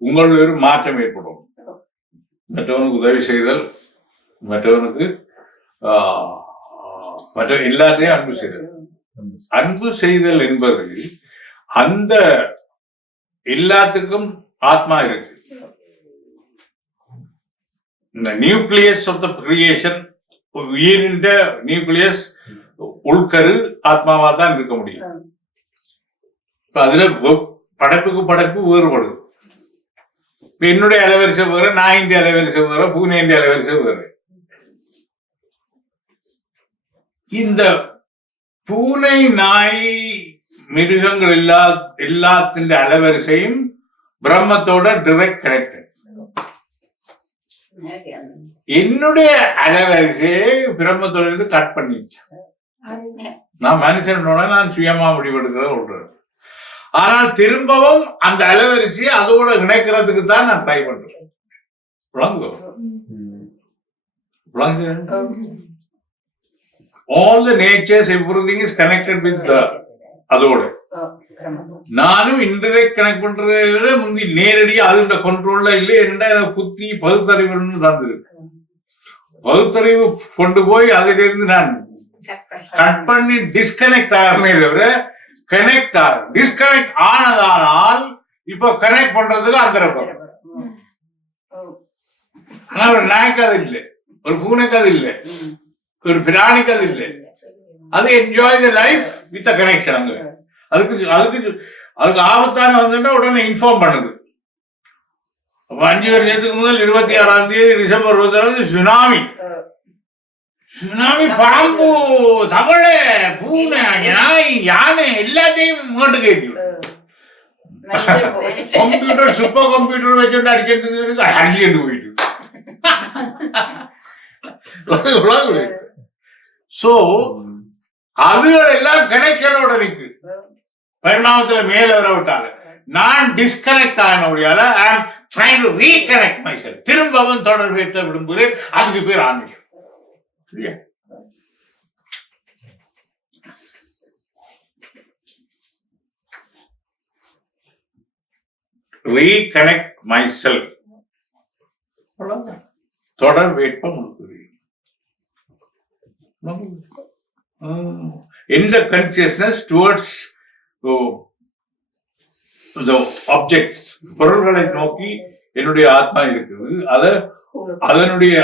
உங்களுடைய ஒரு மாற்றம் ஏற்படும். மற்றவனுக்கு உதவி செய்தல் மற்றவனுக்கு மற்ற எல்லாத்தையும் அன்பு செய்தல். அன்பு செய்தல் என்பது அந்த எல்லாத்துக்கும் ஆத்மா இருக்கு. இந்த நியூக்ளியஸ் ஆஃப் த கிரியேஷன், உயிரின் நியூக்ளியஸ் உள்கரு ஆத்மாவா தான் இருக்க முடியும். அதுல படைப்புக்கு வேறுபடுது. என்னுடைய அலைவரிசை வேற, நாயின்ற அலைவரிசை வேற, பூனையின் அலைவரிசை வேற. இந்த பூனை நாய் மிருகங்கள் எல்லாத்தின் அலைவரிசையும் பிரம்மத்தோட டிரெக்ட் கனெக்டட். என்னுடைய அலைவரிசையை பிரம்மத்தோட இருந்து கட் பண்ணிச்சு. நான் மனுஷனோட நான் சுயமா முடிவெடுக்கிறத சொல்றேன். ஆனால் திரும்பவும் அந்த அலைவரிசையை அதோட இணைக்கிறதுக்கு தான் நான் ட்ரை பண்றேன். All the natures, everything is connected with the அதோட. நானும் இன்டெரக்ட் கனெக்ட் பண்றதை விட முந்தி நேரடியா அதோட கண்ட்ரோல்ல இல்லை. என்ன புத்தி பகுத்தறிவுன்னு தந்துருக்கு. பகுத்தறிவு கொண்டு போய் அதிலிருந்து நான் கட் பண்ணி டிஸ்கனெக்ட் ஆகவே தவிர கனெக்ட் ஆகும். டிஸ்கனெக்ட் ஆனதானால் இப்ப கனெக்ட் பண்றதுக்கு அந்த ஆனா ஒரு நாய்க்கு அது இல்லை, ஒரு பூனைக்கு அது இல்லை, ஒரு பிராணிக்கு அது இல்லை. அது enjoy the life with a connection. அங்க அதுக்கு ஆபத்தான வந்துட்டா உடனே இன்ஃபார்ம் பண்ணுது. 5 வருஷத்துக்கு முதல் 26ஆம் தேதி டிசம்பர் 26 சுனாமி. சுனாமி பாம்பு, தவளை, பூனை, நாய், யானை எல்லாத்தையும் மூட்டுக்கு ஏற்றி கம்ப்யூட்டர் சூப்பர் கம்ப்யூட்டர் வச்சுட்டு அடிக்கிறது அடிக்கிட்டு போயிட்டு. சோ அதுகள் எல்லாம் கனெக்ஷனோட இருக்கு. பரிணாமத்துல மேல வர விட்டாங்க. நான் டிஸ்கனெக்ட் ஆன முடியால I am trying to reconnect myself. திரும்பவும் தொடர்பேற்ற விரும்புகிறேன். அதுக்கு பேர் ஆன்மீகம். சரியா? Reconnect myself. தொடர் வேட்பம் in the consciousness towards the objects. பொருள்களை நோக்கி என்னுடைய ஆத்மா இருக்குது. அதனுடைய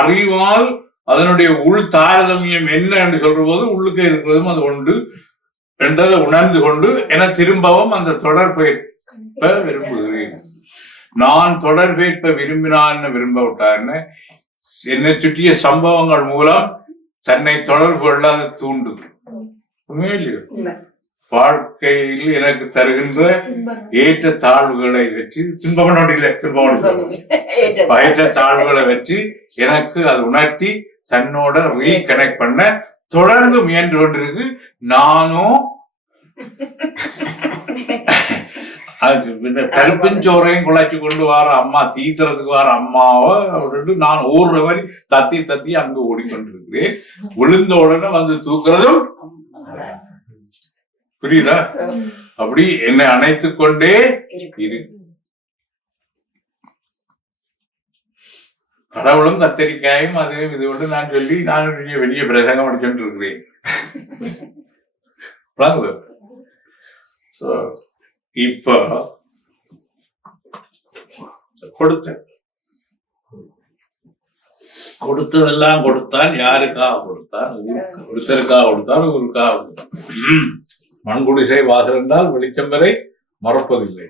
அறிவால் அதனுடைய உள் தாரதமியம் என்ன என்று சொல்ற போது உள்ளுக்கு இருக்கிறதும் அது உண்டு என்றதை உணர்ந்து கொண்டு என திரும்பவும் அந்த தொடர்பேற்ப விரும்புகிறேன். நான் தொடர்பேற்ப விரும்பினான்னு விரும்ப விட்டான்னு என்னை சுற்றிய சம்பவங்கள் மூலம் தன்னை தொடர்பு கொள்ளாத தூண்டுது. உண்மையிலேயே வாழ்க்கையில் எனக்கு தருகின்ற ஏற்ற தாழ்வுகளை வச்சு ஏற்ற தாழ்வுகளை வச்சு எனக்கு அது உணர்த்தி தன்னோட ரீகனெக்ட் பண்ண தொடர்ந்து முயன்று கொண்டிருக்கு. நானும் கருப்பஞ்சோரையும் குழைச்சு கொண்டு வர அம்மா, தீத்துறதுக்கு வர அம்மாவை நான் ஓடுற மாதிரி தத்தி தத்தி அங்க ஓடிக்கொண்டிருக்கிறேன். விழுந்த உடனே வந்து தூக்குறதும் புரியுதா? அப்படி என்னை அணைத்துக் கொண்டே இரு. கடவுளும் கத்தரிக்காயும் அதுவும் இது கொண்டு நான் சொல்லி நான் வெளியே பிரசங்கம் அடிச்சுட்டு இருக்கிறேன். இப்ப கொடுத்ததெல்லாம் கொடுத்தான். யாருக்காக கொடுத்தான்? ஒருத்தருக்காக கொடுத்தான், ஊருக்காக கொடுத்தான். மண்குடிசை வாசல் என்றால் வெளிச்சம் வரை மறப்பதில்லை.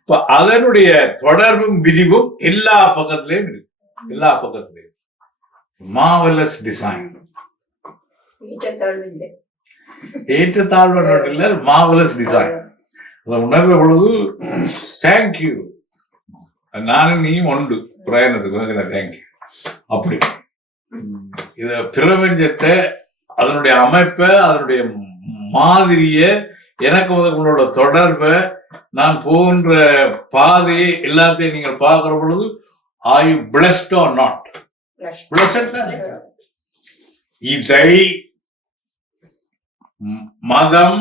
இப்ப அதனுடைய தொடர்பும் விரிவும் எல்லா பக்கத்திலையும் இருக்கு. எல்லா பக்கத்திலையும் மார்வெலஸ் டிசைன். ஏற்றத்தாழ்வு இல்ல, மார்வெலஸ் டிசைன். அதை உணர்ந்த பொழுது தேங்க்யூ, நானும் நீயும் உண்டு பிரயாணத்துக்கு தேங்க்யூ. அப்படி இத பிரபஞ்சத்தை, அதனுடைய அமைப்பை, அதனுடைய மாதிரிய, எனக்கு உங்களோட தொடர்பை, நான் போன்ற பாதையை எல்லாத்தையும் நீங்கள் பார்க்கிற பொழுது are you blessed or not? Blessed. இதை மதம்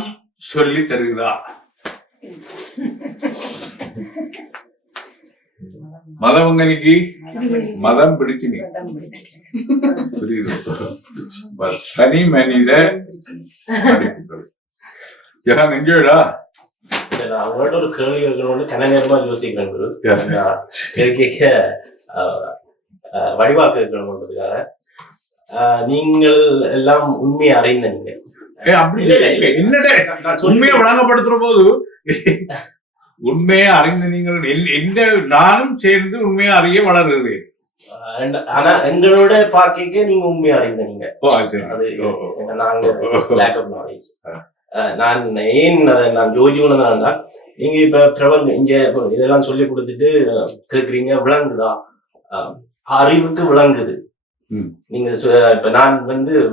சொல்லி தருகிறதா? மதவங்களுக்கு மதம் பிடிச்சு நீ புரியுது. தனி மனித படிப்புகள் நெஞ்சோடா. அவங்கள்ட்ட ஒரு கேள்வி வைக்கணும்னு கன நேரமா யோசிக்கிறேன் குரு. கேட்க வடிவாக்க இருக்கணும்ன்றதுக்காக நீங்கள் எல்லாம் உண்மையை அறிந்த நீங்க அப்படி என்னடா உண்மையை வழங்கப்படுத்துற போது உண்மையை அறிந்த நீங்கள் எந்த நானும் சேர்ந்து உண்மையை அறிய வளருகிறேன். ஆனா எங்களோட பார்க்க நீங்க உண்மையை அறிந்த நீங்க அது நாங்க லேக் ஆஃப் நாலேஜ். நான் ஏன் அதை நான் யோசிக்கணும்னா நீங்க இப்ப பிரபல் இங்க இதெல்லாம் சொல்லி கொடுத்துட்டு கேக்குறீங்க விளங்குதா, அறிவுக்கு விளங்குது. நீங்க இப்ப நான்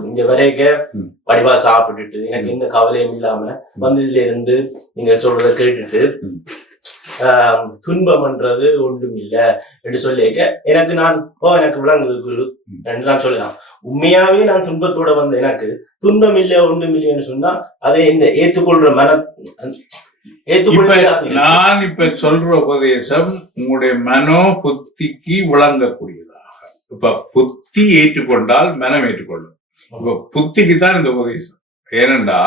இங்க வரைக்க வடிவா சாப்பிட்டுட்டு எனக்கு எந்த கவலையும் இல்லாம வந்ததுல இருந்து நீங்க சொல்றத கேட்டுட்டு துன்பம்ன்றது ஒன்றும் இல்ல என்று சொல்லிக்க எனக்கு எனக்கு விளங்குது குரு என்று நான் சொல்லலாம். உண்மையாவே நான் துன்பத்தோட வந்த எனக்கு துன்பம் இல்ல ஒன்றும் இல்லைன்னு சொன்னா அதை இந்த ஏற்றுக்கொள்ற நான் இப்ப சொல்ற உபதேசம் உங்களுடைய மனோ புத்திக்கு விளங்கக்கூடியதாக. இப்ப புத்தி ஏற்றுக்கொண்டால் மனம் ஏற்றுக்கொள்ளும். இப்ப புத்திக்கு தான் இந்த உபதேசம். ஏனென்றா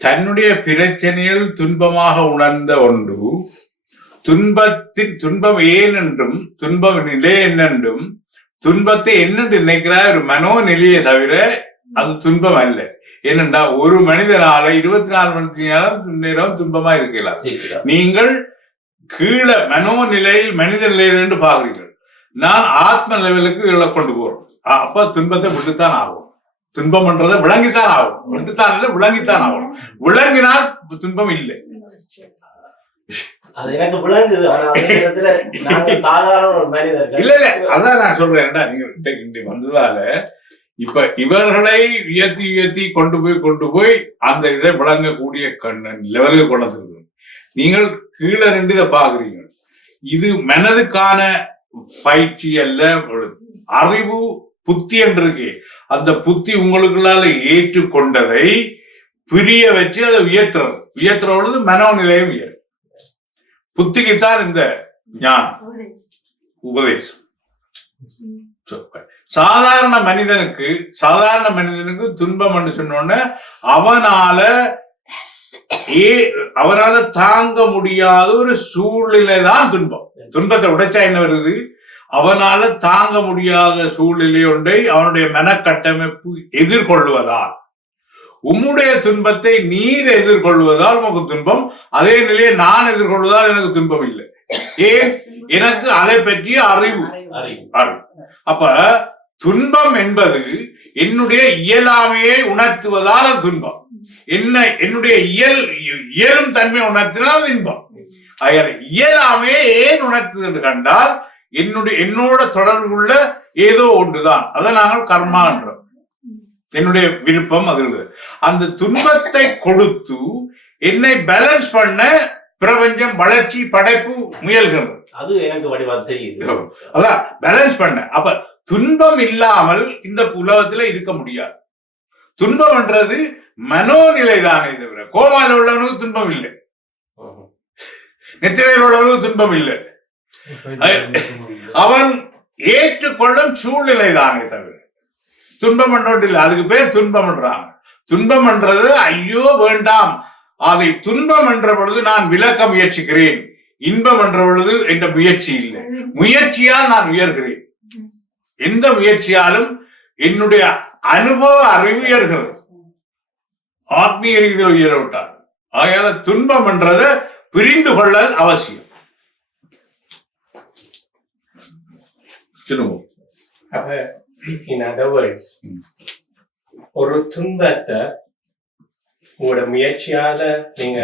தன்னுடைய பிரச்சனையில் துன்பமாக உணர்ந்த ஒன்று துன்பம் ஏன் என்றும் துன்பம் நிலை என்னென்றும் துன்பத்தை என்னென்று நினைக்கிறார் ஒரு மனோநிலையை தவிர அது துன்பம் அல்ல. ஏனென்றா ஒரு மனிதனால 24 மணி நேரம் துன்பமா இருக்கலாம். நீங்கள் கீழே மனோநிலையில் மனித நிலையில் என்று பாக்குறீர்கள். நான் ஆத்ம லெவலுக்கு கீழே கொண்டு போறோம். அப்ப துன்பத்தை விட்டுத்தான் ஆகும். துன்பம் பண்றதை விளங்கித்தான் ஆகும். விட்டுத்தான் இல்லை, விளங்கித்தான் ஆகும். விளங்கினால் துன்பம் இல்லை. அது எனக்கு விளங்குது. இல்ல இல்ல அதான் நான் சொல்றேன். நீங்க வந்ததால இப்ப இவர்களை உயர்த்தி கொண்டு போய் அந்த இதை விளங்கக்கூடிய லெவலுக்கு கொண்டு வந்துருக்கு. நீங்கள் கீழே நின்று இதை பாக்குறீங்க. இது மனதுக்கான பயிற்சி அல்ல, அறிவு புத்தி என்று இருக்கு. அந்த புத்தி உங்களுக்குள்ளால ஏற்றுக்கொண்டதை புரிய வச்சு அதை உயர்த்துற பொழுது மனோநிலையம் உயரும். புத்திக்குத்தான் இந்த ஞானம் உபதேசம். சாதாரண மனிதனுக்கு துன்பம் என்று சொன்னோன்னு அவனால தாங்க முடியாத ஒரு சூழ்நிலை தான் துன்பம். துன்பத்தை உடைச்சா என்ன வருது? அவனால தாங்க முடியாத சூழ்நிலை ஒன்றை அவனுடைய மனக்கட்டமைப்பு எதிர்கொள்வதால், உம்முடைய துன்பத்தை நீர் எதிர்கொள்வதால் உமக்கு துன்பம், அதே நிலையை நான் எதிர்கொள்வதால் எனக்கு துன்பம் இல்லை. ஏன்? எனக்கு அதை பற்றிய அறிவு. அப்ப துன்பம் என்பது என்னுடைய இயலாமையை உணர்த்துவதால் துன்பம். என்னுடைய இயலும் தன்மை உணர்த்தினால் இன்பம். இயலாமையை ஏன் உணர்த்துது என்று கண்டால் என்னோட தொடர்புள்ள ஏதோ ஒன்றுதான். அதை நாங்கள் கர்மா என்றோம். என்னுடைய விருப்பம் அது. அந்த துன்பத்தை கொடுத்து என்னை பேலன்ஸ் பண்ண பிரபஞ்சம் வளர்ச்சி படைப்பு முயல்கிறது. அது எனக்கு வடிவா தெரியுது. அதான் பேலன்ஸ் பண்ண. அப்ப துன்பம் இல்லாமல் இந்த உலகத்துல இருக்க முடியாது. துன்பம் என்றது மனோநிலை தானே தவிர கோமால உள்ளவனுக்கு துன்பம் இல்லை, நெத்திரையில் உள்ளவனுக்கு துன்பம் இல்லை. அவன் ஏற்றுக்கொள்ளும் சூழ்நிலை தானே தவிர துன்பம் என்றோடு இல்லை. அதுக்கு பேர் துன்பம் என்றாங்க. துன்பம் என்றது ஐயோ வேண்டாம், அதை துன்பம் என்ற பொழுது நான் விளக்க முயற்சிக்கிறேன். இன்பம் என்ற பொழுது என்ற முயற்சி இல்லை. முயற்சியால் நான் உயர்கிறேன். எந்த முயற்சியாலும் என்னுடைய அனுபவ அறிவு உயர்கிறது. ஆத்மீய ரீதியில் உயர விட்டார். ஆகையால துன்பம் என்றதை பிரிந்து கொள்ளல் அவசியம். In other words, ஒரு துன்பத்தை உங்களோட முயற்சியால நீங்க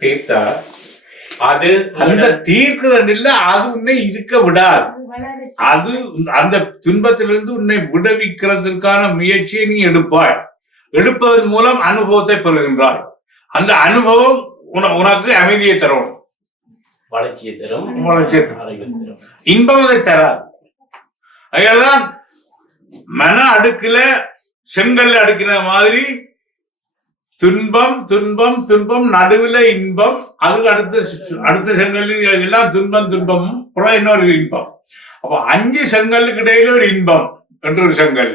தீர்த்தா அது அந்த தீர்க்குதல் இல்ல, அது உன்னை இருக்க விடாது. அது அந்த துன்பத்திலிருந்து உன்னை விடுவிக்கிறதுக்கான முயற்சியை நீ எடுப்பாய். எடுப்பதன் மூலம் அனுபவத்தை பெறுகின்றாய். அந்த அனுபவம் உனக்கு அமைதியை தரும், வளர்ச்சியை தரும், இன்பம் அதை தராது. அதனால்தான் மன அடுக்குல செங்கல்ல அடுக்கின மாதிரி துன்பம் துன்பம் துன்பம் நடுவுல இன்பம், அதுக்கு அடுத்த செங்கல் எல்லாம் துன்பம் துன்பமும் அப்புறம் இன்னொரு இன்பம். அப்ப 5 செங்கலுக்கு இடையில ஒரு இன்பம் என்ற ஒரு செங்கல்,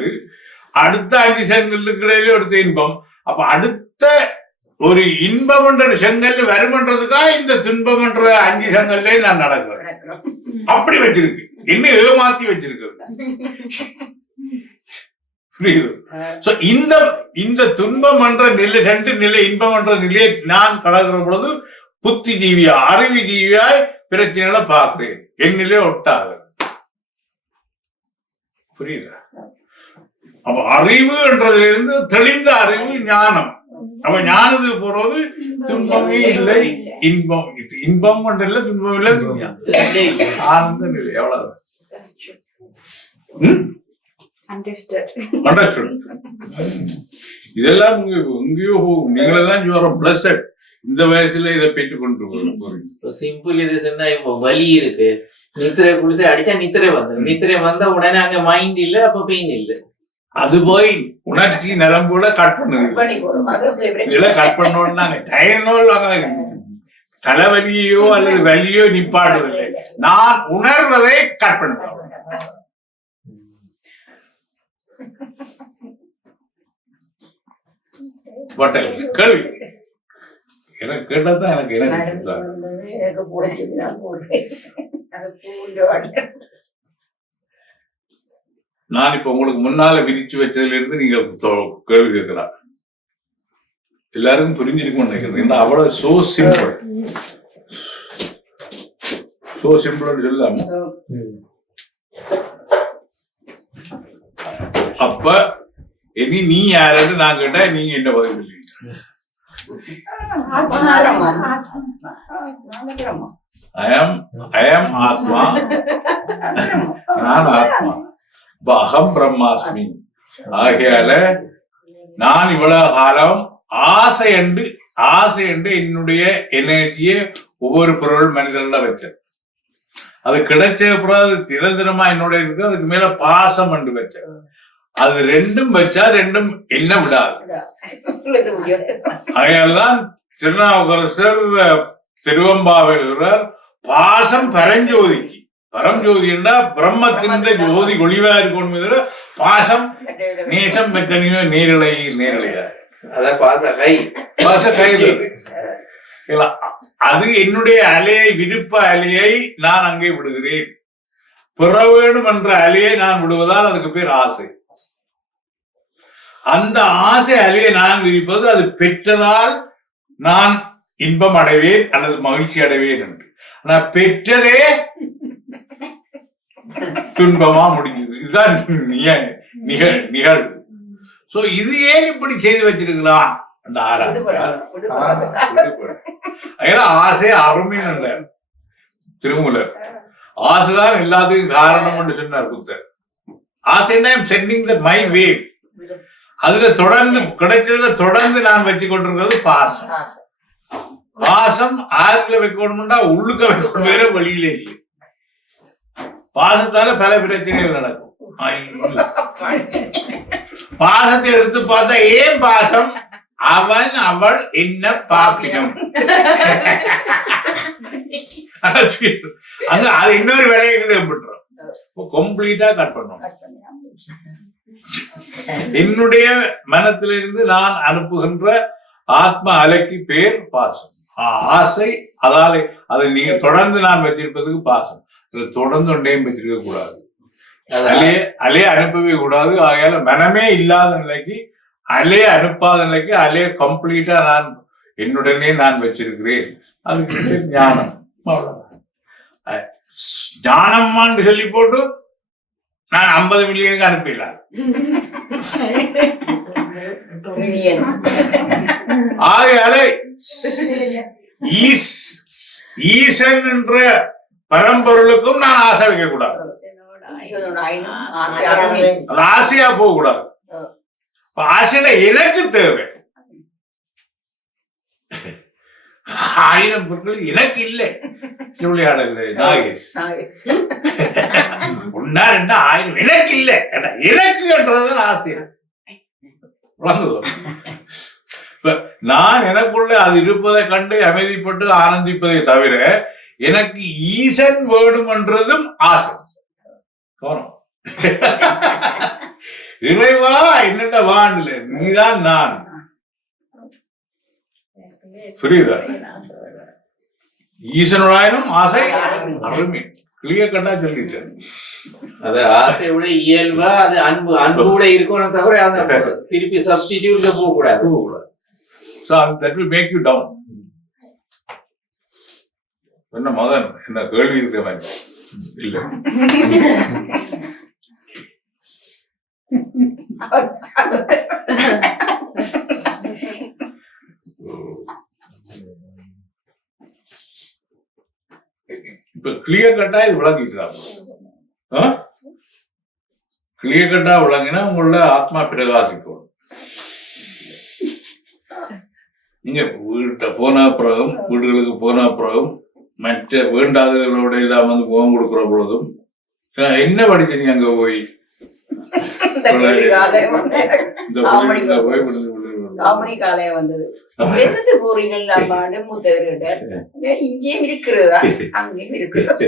அடுத்த 5 செங்கலுக்கு இடையில ஒரு இன்பம். அப்ப அடுத்த ஒரு இன்பம் என்ற ஒரு செங்கல் வருமன்றதுக்காக இந்த துன்பம் என்ற 5 செங்கல்ல நான் நடக்கிறேன். அப்படி வச்சிருக்கு, என்ன ஏமாத்தி வச்சிருக்கிறது. இந்த துன்பம் என்ற நிலை, 2 நிலை, இன்பம் என்ற நிலையை நான் கடக்கிற பொழுது புத்தி ஜீவியா அறிவு ஜீவியாய் பிரச்சனைகளை பார்க்கிறேன், என்னிலே ஒட்டாது. புரியுதா? அப்ப அறிவு என்றதிலிருந்து தெளிந்த அறிவு ஞானம். அப்ப ஞானத்துக்கு போறது துன்பமே இல்லை, இன்பம், இன்பம் இல்லை, துன்பம் இல்லை, ஆனந்த நிலை. எவ்வளவு இதெல்லாம் எங்கேயோ நீங்களெல்லாம் பிளஸட் இந்த வயசுல இதை பெற்றுக் கொண்டு போறீங்க. சிம்பிள் இது சொன்னா இப்போ வலி இருக்கு, நித்திரை குளிச்சு அடிச்சா நித்திரை வந்துடும், நித்திரை வந்தா உடனே அங்க மைண்ட் இல்ல, அப்ப பெயின் இல்ல, அது போய் உணர்ச்சி நரம்போட கட் பண்ணுது. இதெல்லாம் கட் பண்ணோம்னா டைனோல் தலைவலியோ அல்லது வலியோ நிப்பாடுவதில்லை, நான் உணர்வதை கட் பண்ணுவேன். கேள்வி எனக்கு கேட்டதான் எனக்கு நான் இப்ப உங்களுக்கு முன்னால விதிச்சு வச்சதுல இருந்து நீங்க கேள்வி கேட்கிறார், எல்லாரும் புரிஞ்சிருக்கும்னு நினைக்கிறேன். அவ்வளவு சோ சிம்பிள், சோ சிம்பிள்னு சொல்லாம. அப்ப இனி நீ யாரு நான் கேட்டா நீங்க என்ன பதில் சொல்லுவீங்க? I am ஆத்மா, நான் ஆத்மா, அகம் பிரம்மாஸ்மி. ஆகையால நான் இவ்வளவு காலம் ஆசை என்று என்னுடைய எனர்ஜியை ஒவ்வொரு பொருள் மனிதர்கள வச்சேன். அது கிடைச்ச அப்புறம் அது நிரந்தரமா என்னோட இருக்கு. அதுக்கு மேல பாசம் என்று வச்சேன். அது ரெண்டும் வச்சா ரெண்டும் என்ன விடாது. அதனால்தான் திருநாவுக்கரசர் திருவம்பாவையார் பாசம் பரஞ்சோதிக்கு, பரஞ்சோதி என்றா பிரம்மத்தின் ஜோதி ஒளிவா இருக்கணும், பாசம் நேசம் பெற்றனையோ நேரலை நேரலையா பாச கை அது என்னுடைய அலையை, விருப்ப அலையை நான் அங்கே விடுகிறேன். பெற வேண்டும் என்ற அலையை நான் விடுவதால் அதுக்கு பேர் ஆசை. அந்த ஆசை அலையை நான் விரிப்பது, அது பெற்றதால் நான் இன்பம் அடைவேன் அல்லது மகிழ்ச்சி அடைவேன் என்று. ஆனா பெற்றதே துன்பமா முடிஞ்சது. இதுதான் நிகழ்வு. சோ இது ஏன் இப்படி செய்து வச்சிருக்கிறான் அந்த ஆசை அருமைன்னு இல்ல திருமூலர். ஆசைதான் எல்லாத்துக்கும் காரணம் என்று சொன்னார் புத்தர். ஆசைன்னா சென்டிங் த மை வேவ். அதுல தொடர்ந்து கிடைச்சதுல தொடர்ந்து நான் வச்சு கொண்டிருக்கிறது பாசம். பாசம் ஆறுல வைக்கணும்னா உள்ளுக்க வைக்கணும், வேற வழியில இல்லை. பாசத்தால பல பிரச்சனைகள் நடக்கும். பாசத்தை எடுத்து பார்த்தா ஏன் பாசம், அவன் அவள் என்ன பாப்பினம், அங்க அது இன்னொரு வேலையை ஏற்பட்டுரும். கம்ப்ளீட்டா கட் பண்ணும். என்னுடைய மனத்திலிருந்து நான் அனுப்புகின்ற ஆத்ம அலைக்கு பேர் பாசம். ஆசை, அதாலே அதை நீங்க தொடர்ந்து நான் வச்சிருப்பதுக்கு பாசம். தொடர்ந்து ஒன்றையும் வச்சிருக்க கூடாது, அலையை அனுப்பவே கூடாது. ஆகையால மனமே இல்லாத நிலைக்கு, அலையை அனுப்பாத நிலைக்கு அலையை கம்ப்ளீட்டா நான் என்னுடனே நான் வச்சிருக்கிறேன். அதுக்கு ஞானம். ஞானம்மான்னு சொல்லி போட்டு நான் 50 மில்லியனுக்கு அனுப்பிடலாம். ஆகையால ஈசன் என்ற பரம்பொருளுக்கும் நான் ஆசை வைக்க கூடாது, ஆசையா போக கூடாது. ஆசைனா எனக்கு தேவை. 1000 பொருட்கள் எனக்கு இல்லை. நாகேஷ் ஒன்னா 2 1000 எனக்கு இல்லை. எனக்கு என்றது ஆசை. இப்ப நான் எனக்குள்ள அது இருப்பதை கண்டு அமைதிப்பட்டு ஆனந்திப்பதை தவிர எனக்கு ஈசன் வேணுமென்றதும் ஆசை. இறைவா என்னட்ட வாண்டல, நீதான் நான். புரியுதா? ஈசனுடாயினும் ஆசை அருமை. கிளியர் கட்டா சொல்லிட்டேன். அது ஆசையோட இயல்பா அது அன்பு கூட இருக்கணும் தவிர அதை திருப்பி சப்ஸ்டிடியூட்ல போக கூடாது. So that will make you down. என்ன மதன் என்ன கேள்வி இருக்க மாதிரி இல்ல. இப்ப கிளியர் கட்டா இது விளங்கிட்டுதான். கிளியர் கட்டா விளங்கினா உங்களோட ஆத்மா பிரகாசிக்கும். நீங்க வீடுகளுக்கு போன பிறகும் மற்ற வேண்டாதவர்களோட எல்லாம் வந்து முகம் கொடுக்குற பொழுதும் என்ன படிச்சீங்க அங்க போய் காலைய வந்தது போறீங்க மூத்தவர்கிட்ட இங்கேயும் இருக்கிறதா அங்கேயும் இருக்கிறது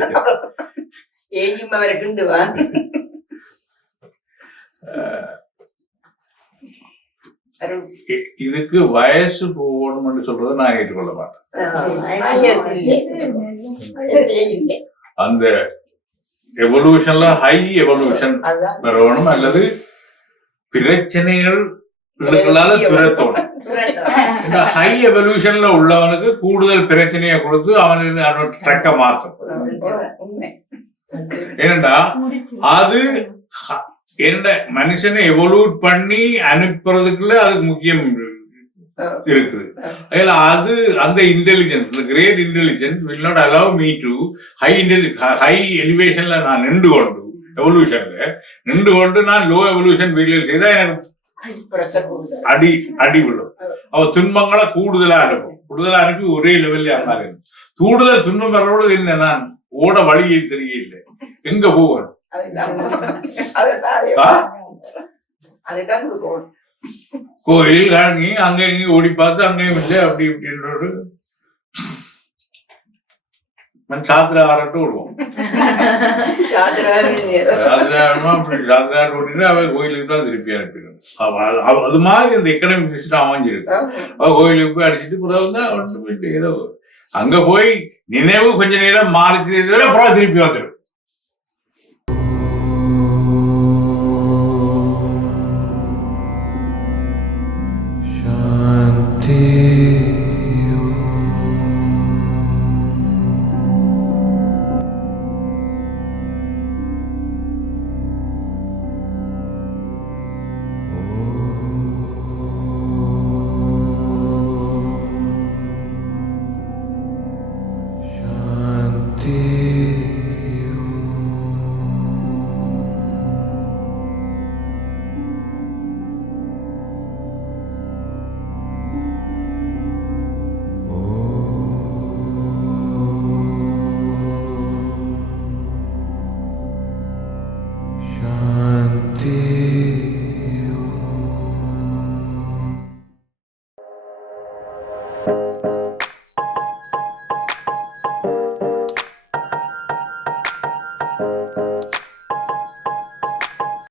ஏஜிம் அவரை கிண்டுவான். இதுக்கு வயசு போகணும்னு சொல்றதை நான் ஏற்றுக்கொள்ள மாட்டேன். அந்த எவல்யூஷன்ல ஹை எவல்யூஷன் வரணும் அல்லது பிரச்சனைகள் துரத்தணும். இந்த ஹை எவல்யூஷன்ல உள்ளவனுக்கு கூடுதல் பிரச்சனையை கொடுத்து அவனுக்கு ட்ரக்க மாற்றும். ஏனண்டா அது என்ன மனுஷனை எவல்யூட் பண்ணி அனுப்புறதுக்குள்ள அதுக்கு முக்கியம் இருக்குது. அது அந்த intelligence, great intelligence will not allow me to high எலிவேஷன்ல நான் நின்று கொண்டு எவல்யூஷன்ல நின்று கொண்டு நான் லோ எவல்யூஷன் வீரியல் செய்தா எனக்கு அடி விடும். அவ துன்பங்களை கூடுதலா அனுப்பி ஒரே லெவல்ல இருந்தாலும் கூடுதல் துன்பம் வர்றோடு என்ன நான் ஓட வழியை தெரியல, எங்க போவேன். கோயில் காணி அங்க இங்க ஓடி பார்த்து அங்கேயும் இல்லை அப்படி இப்படின்ற சாத்திர ஆரட்டும் விடுவோம். ஓடிட்டு அவ கோயிலுக்கு தான் திருப்பி அனுப்பிடும். அது மாதிரி இந்த எக்கனாமிக் சிஸ்டம் அமைஞ்சிருக்கு. அவ கோயிலுக்கு போய் அடிச்சுட்டு பிறகு ஏதோ அங்க போய் நினைவு கொஞ்ச நேரம் மாறிச்சு அப்புறம் திருப்பி வந்துடும்.